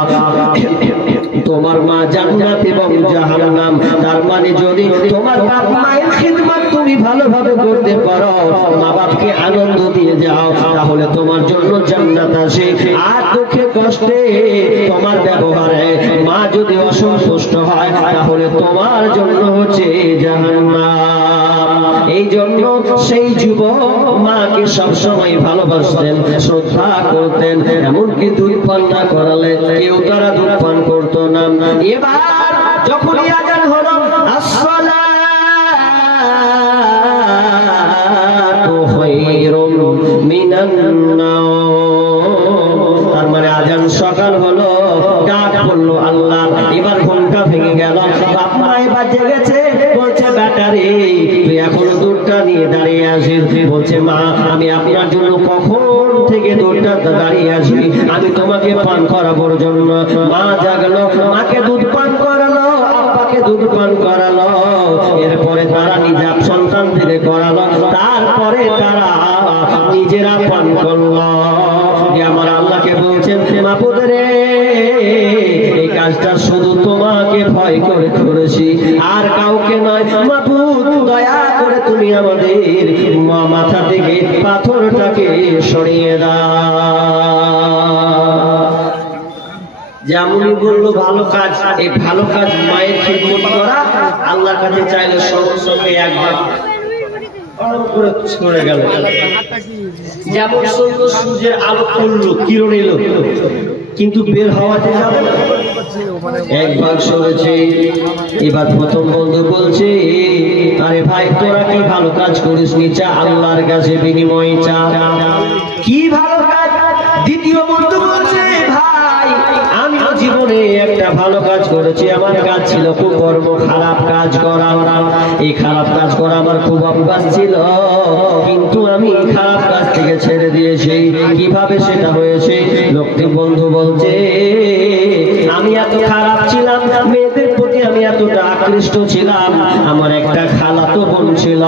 তোমার মা জান্নাত এবং জাহান্নাম তার মানে যদি তোমার বাপ মায়ের খিদমত তুমি ভালোভাবে করতে পারো মা বাপকে আনন্দ দিয়ে যাও তাহলে তোমার জন্য জান্নাত আসে আর দুঃখে কষ্টে তোমার ব্যবহারে মা যদি অসন্তুষ্ট হয় তাহলে তোমার জন্য হচ্ছে জাহান্নাম এই জন্য সেই যুবক মাকে সবসময় ভালোবাসতেন শ্রদ্ধা করতেন এমনকি দুধ পান না করালে কেউ তারা দুধ পান করতো না এবার যখন আযান হলো আসসালাতু খায়রুম মিনান নাওম তার মানে আযান সকাল হলো ডাক পড়লো আল্লাহ এবার ঘুমটা ভেঙে গেল বাপ মা এবার জেগেছে বলছে বেটা রে তুই এখনো দুধটা নিয়ে দাঁড়িয়ে আসিস বলছে মা আমি আপনার জন্য কখন থেকে দুধটা দাঁড়িয়ে আসি আমি তোমাকে পান করাবোর জন্য মা জাগলো মাকে দুধ পান করালো আব্বাকে দুধ পান করালো এরপরে তারা নিজের সন্তানদের করালো তারপরে তারা নিজেরা পান করলো যে আমার আল্লাহকে বলছেন মাবুদ রে এই কাজটা শুধু তোমাকে ভয় করে করেছি আর কাউকে নয় মাবুদ দয়া করে তুমি আমাদের মাথা থেকে পাথরটাকে সরিয়ে দাও যেমনই বললো ভালো কাজ এই ভালো কাজ মায়ের খিদমত করা আল্লাহর কাছে চাইলে সঙ্গে সঙ্গে একবার করে গেল যেমন সূর্যের আলো পড়লো কিরণ এলো কিন্তু বের হওয়া যাবে একবার সরেছে এবার প্রথম বন্ধু বলছে আরে ভাই তোরা কি ভালো কাজ করিস নি চা আল্লাহর কাছে বিনিময় চা কি ভালো কাজ দ্বিতীয় বন্ধু বলছে ভাই আমি জীবনে একটা ভালো কাজ করেছি, আমার কাজ ছিল কুকর্ম, খারাপ কাজ করা। এই খারাপ কাজ করা আমার খুব অভ্যাস ছিল, কিন্তু আমি খারাপ কাজ থেকে ছেড়ে দিয়েছি। কিভাবে সেটা হয়েছে? লোকটি বন্ধু বলছে, আমি এত খারাপ ছিলাম, মেয়েদের প্রতি আমি এতটা আকৃষ্ট ছিলাম। আমার একটা খালাতো বোন ছিল,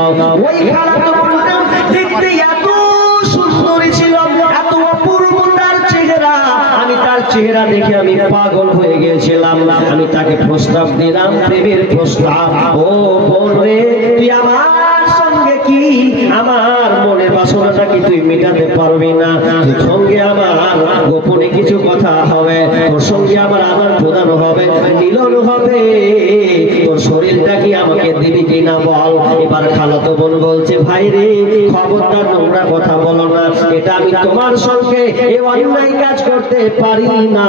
ওই খালাতো বোনটা দেখতে এত সুন্দরী ছিল, এত অপূর্ব তার চেহারা। আমি তার চেহারা দেখে আমি পাগল হয়ে গিয়েছিলাম। আমি তাকে প্রস্তাব দিলাম, প্রেমের প্রস্তাব। ও বোন রে, তুই আমার সঙ্গে কি আমার মনের বাসনাটা কি তুই মেটাতে পারবি না? তোর সঙ্গে আমার গোপনে কিছু কথা হবে, তোর সঙ্গে আমার আদান প্রদান হবে, মিলন হবে। তোর শরীরটা কি আমাকে দিবি কিনা বল। এবার খালাতো বোন বলছে, ভাই রে, খবরদার নোংরা কথা বলো না, এটা আমি তোমার সঙ্গে এই অন্যায় কাজ করতে পারি না,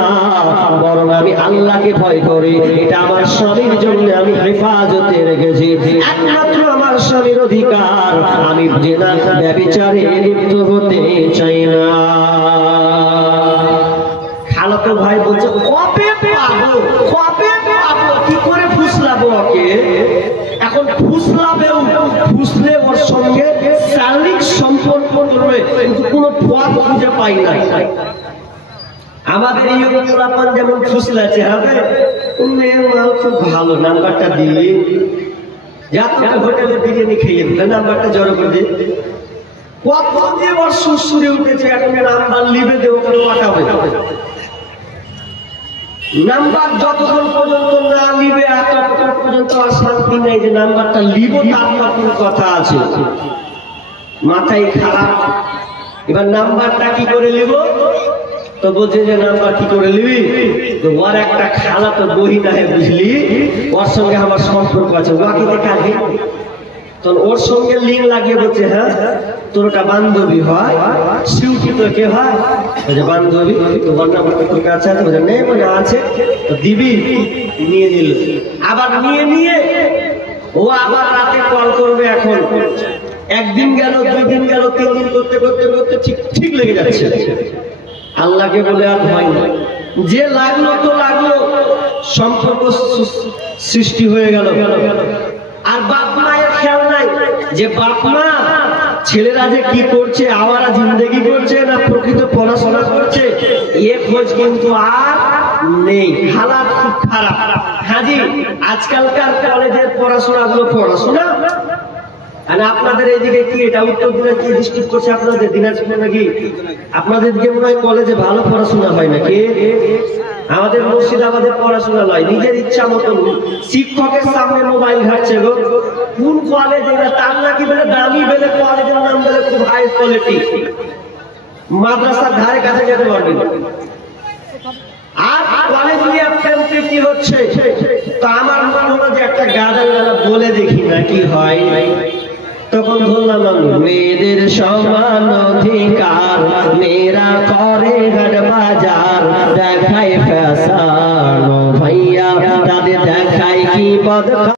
বরং আমি আল্লাহকে ভয় করি। এটা আমার স্বামীর জন্য আমি হেফাজতে রেখেছি, একমাত্র আমার স্বামীর অধিকার। আমি জেনা ব্যভিচারে লিপ্ত হতে চাই না। খালাতো ভাই বলছে, কবে পাবো, কবে পাবো, কি করে ফুসলাবো ওকে? এখন ফুসলাবেও, ফুসলে ওর সঙ্গে শারীরিক সম্পর্ক করবে, কিন্তু কোনো পথ খুঁজে পাই না। আমাদের এই পোলাপান যেমন ফুসলাছে, হবে মেয়ের মাল খুব ভালো, নাম্বারটা দিয়ে যা তোকে হোটেলে বিরিয়ানি খেয়ে দিলে নাম্বারটা জড়ো করে দিয়ে কত যে ওর সুরসুরে উঠেছে। এখন নাম্বার লিবে দেবো, কোনো পাঠাবে নাম্বার যতক্ষণ পর্যন্ত না লিবে ততক্ষণ পর্যন্ত আর শান্তি নেই যে নাম্বারটা লিব, তার কোনো কথা আছে, মাথায় খারাপ। এবার নাম্বারটা কি করে লিব? তো বলছে যে নাম্বার কি করে লিবি? তো ওর একটা খালা তো বহিনা হে, বুঝলি, ওর সঙ্গে আমার সম্পর্ক আছে, ওকে দেখা হে। তো ওর সঙ্গে লিঙ্ক লাগিয়ে বলছে, হ্যাঁ তোর ওটা বান্ধবী হয়, শিউটি তো কে হয়? বলছে বান্ধবী। তো ওর নাম্বারটা তোর কাছে আছে? বলছে নেই, মানে আছে। তো দিবি? নিয়ে নিল। আবার নিয়ে ও আবার রাতে কল করবে। এখন একদিন গেল, 2 দিন গেল, 3 দিন করতে করতে করতে ঠিক লেগে যাচ্ছে। আল্লাহকে বলে আর হয় না, যে লাগলো তো লাগলো, সম্পর্ক সৃষ্টি হয়ে গেল। আর বাপ মায়ের খেয়াল নাই যে বাপ মা ছেলেরা যে কি করছে, আওয়ারা জিন্দেগি করছে না প্রকৃত পড়াশোনা করছে, এ খোঁজ কিন্তু আর নেই। হালাত খুব খারাপ। হাজি, আজকালকার কলেজের পড়াশোনা আর আপনাদের এইদিকে কি, এটা উত্তর দিনাজপুর ডিস্ট্রিক্ট করছে, আপনাদের দিনাজপুর নাকি? আপনাদের দিকে মনে হয় কলেজে ভালো পড়াশোনা হয় নাকি? আমাদের মুর্শিদাবাদের পড়াশোনা নয়, নিজের ইচ্ছা মতো শিক্ষকের সামনে মোবাইল ঘাটছে গো। কোন কলেজ এটা? তার নাকি বলে দামি বেলে কলেজের নাম বলে খুব হাই কোয়ালিটি, মাদ্রাসার ধারে কাছে যেতে পারবেন। আর কলেজ নিয়ে কি হচ্ছে? তো আমার মনে হলো যে একটা গাদা বলে দেখি না কি হয়। তখন বললাম, মেয়েদের সমান অধিকার, মেয়েরা করে হাট বাজার, দেখায় ফ্যাশন ভাইয়া, তাদের দেখায় কি বদ।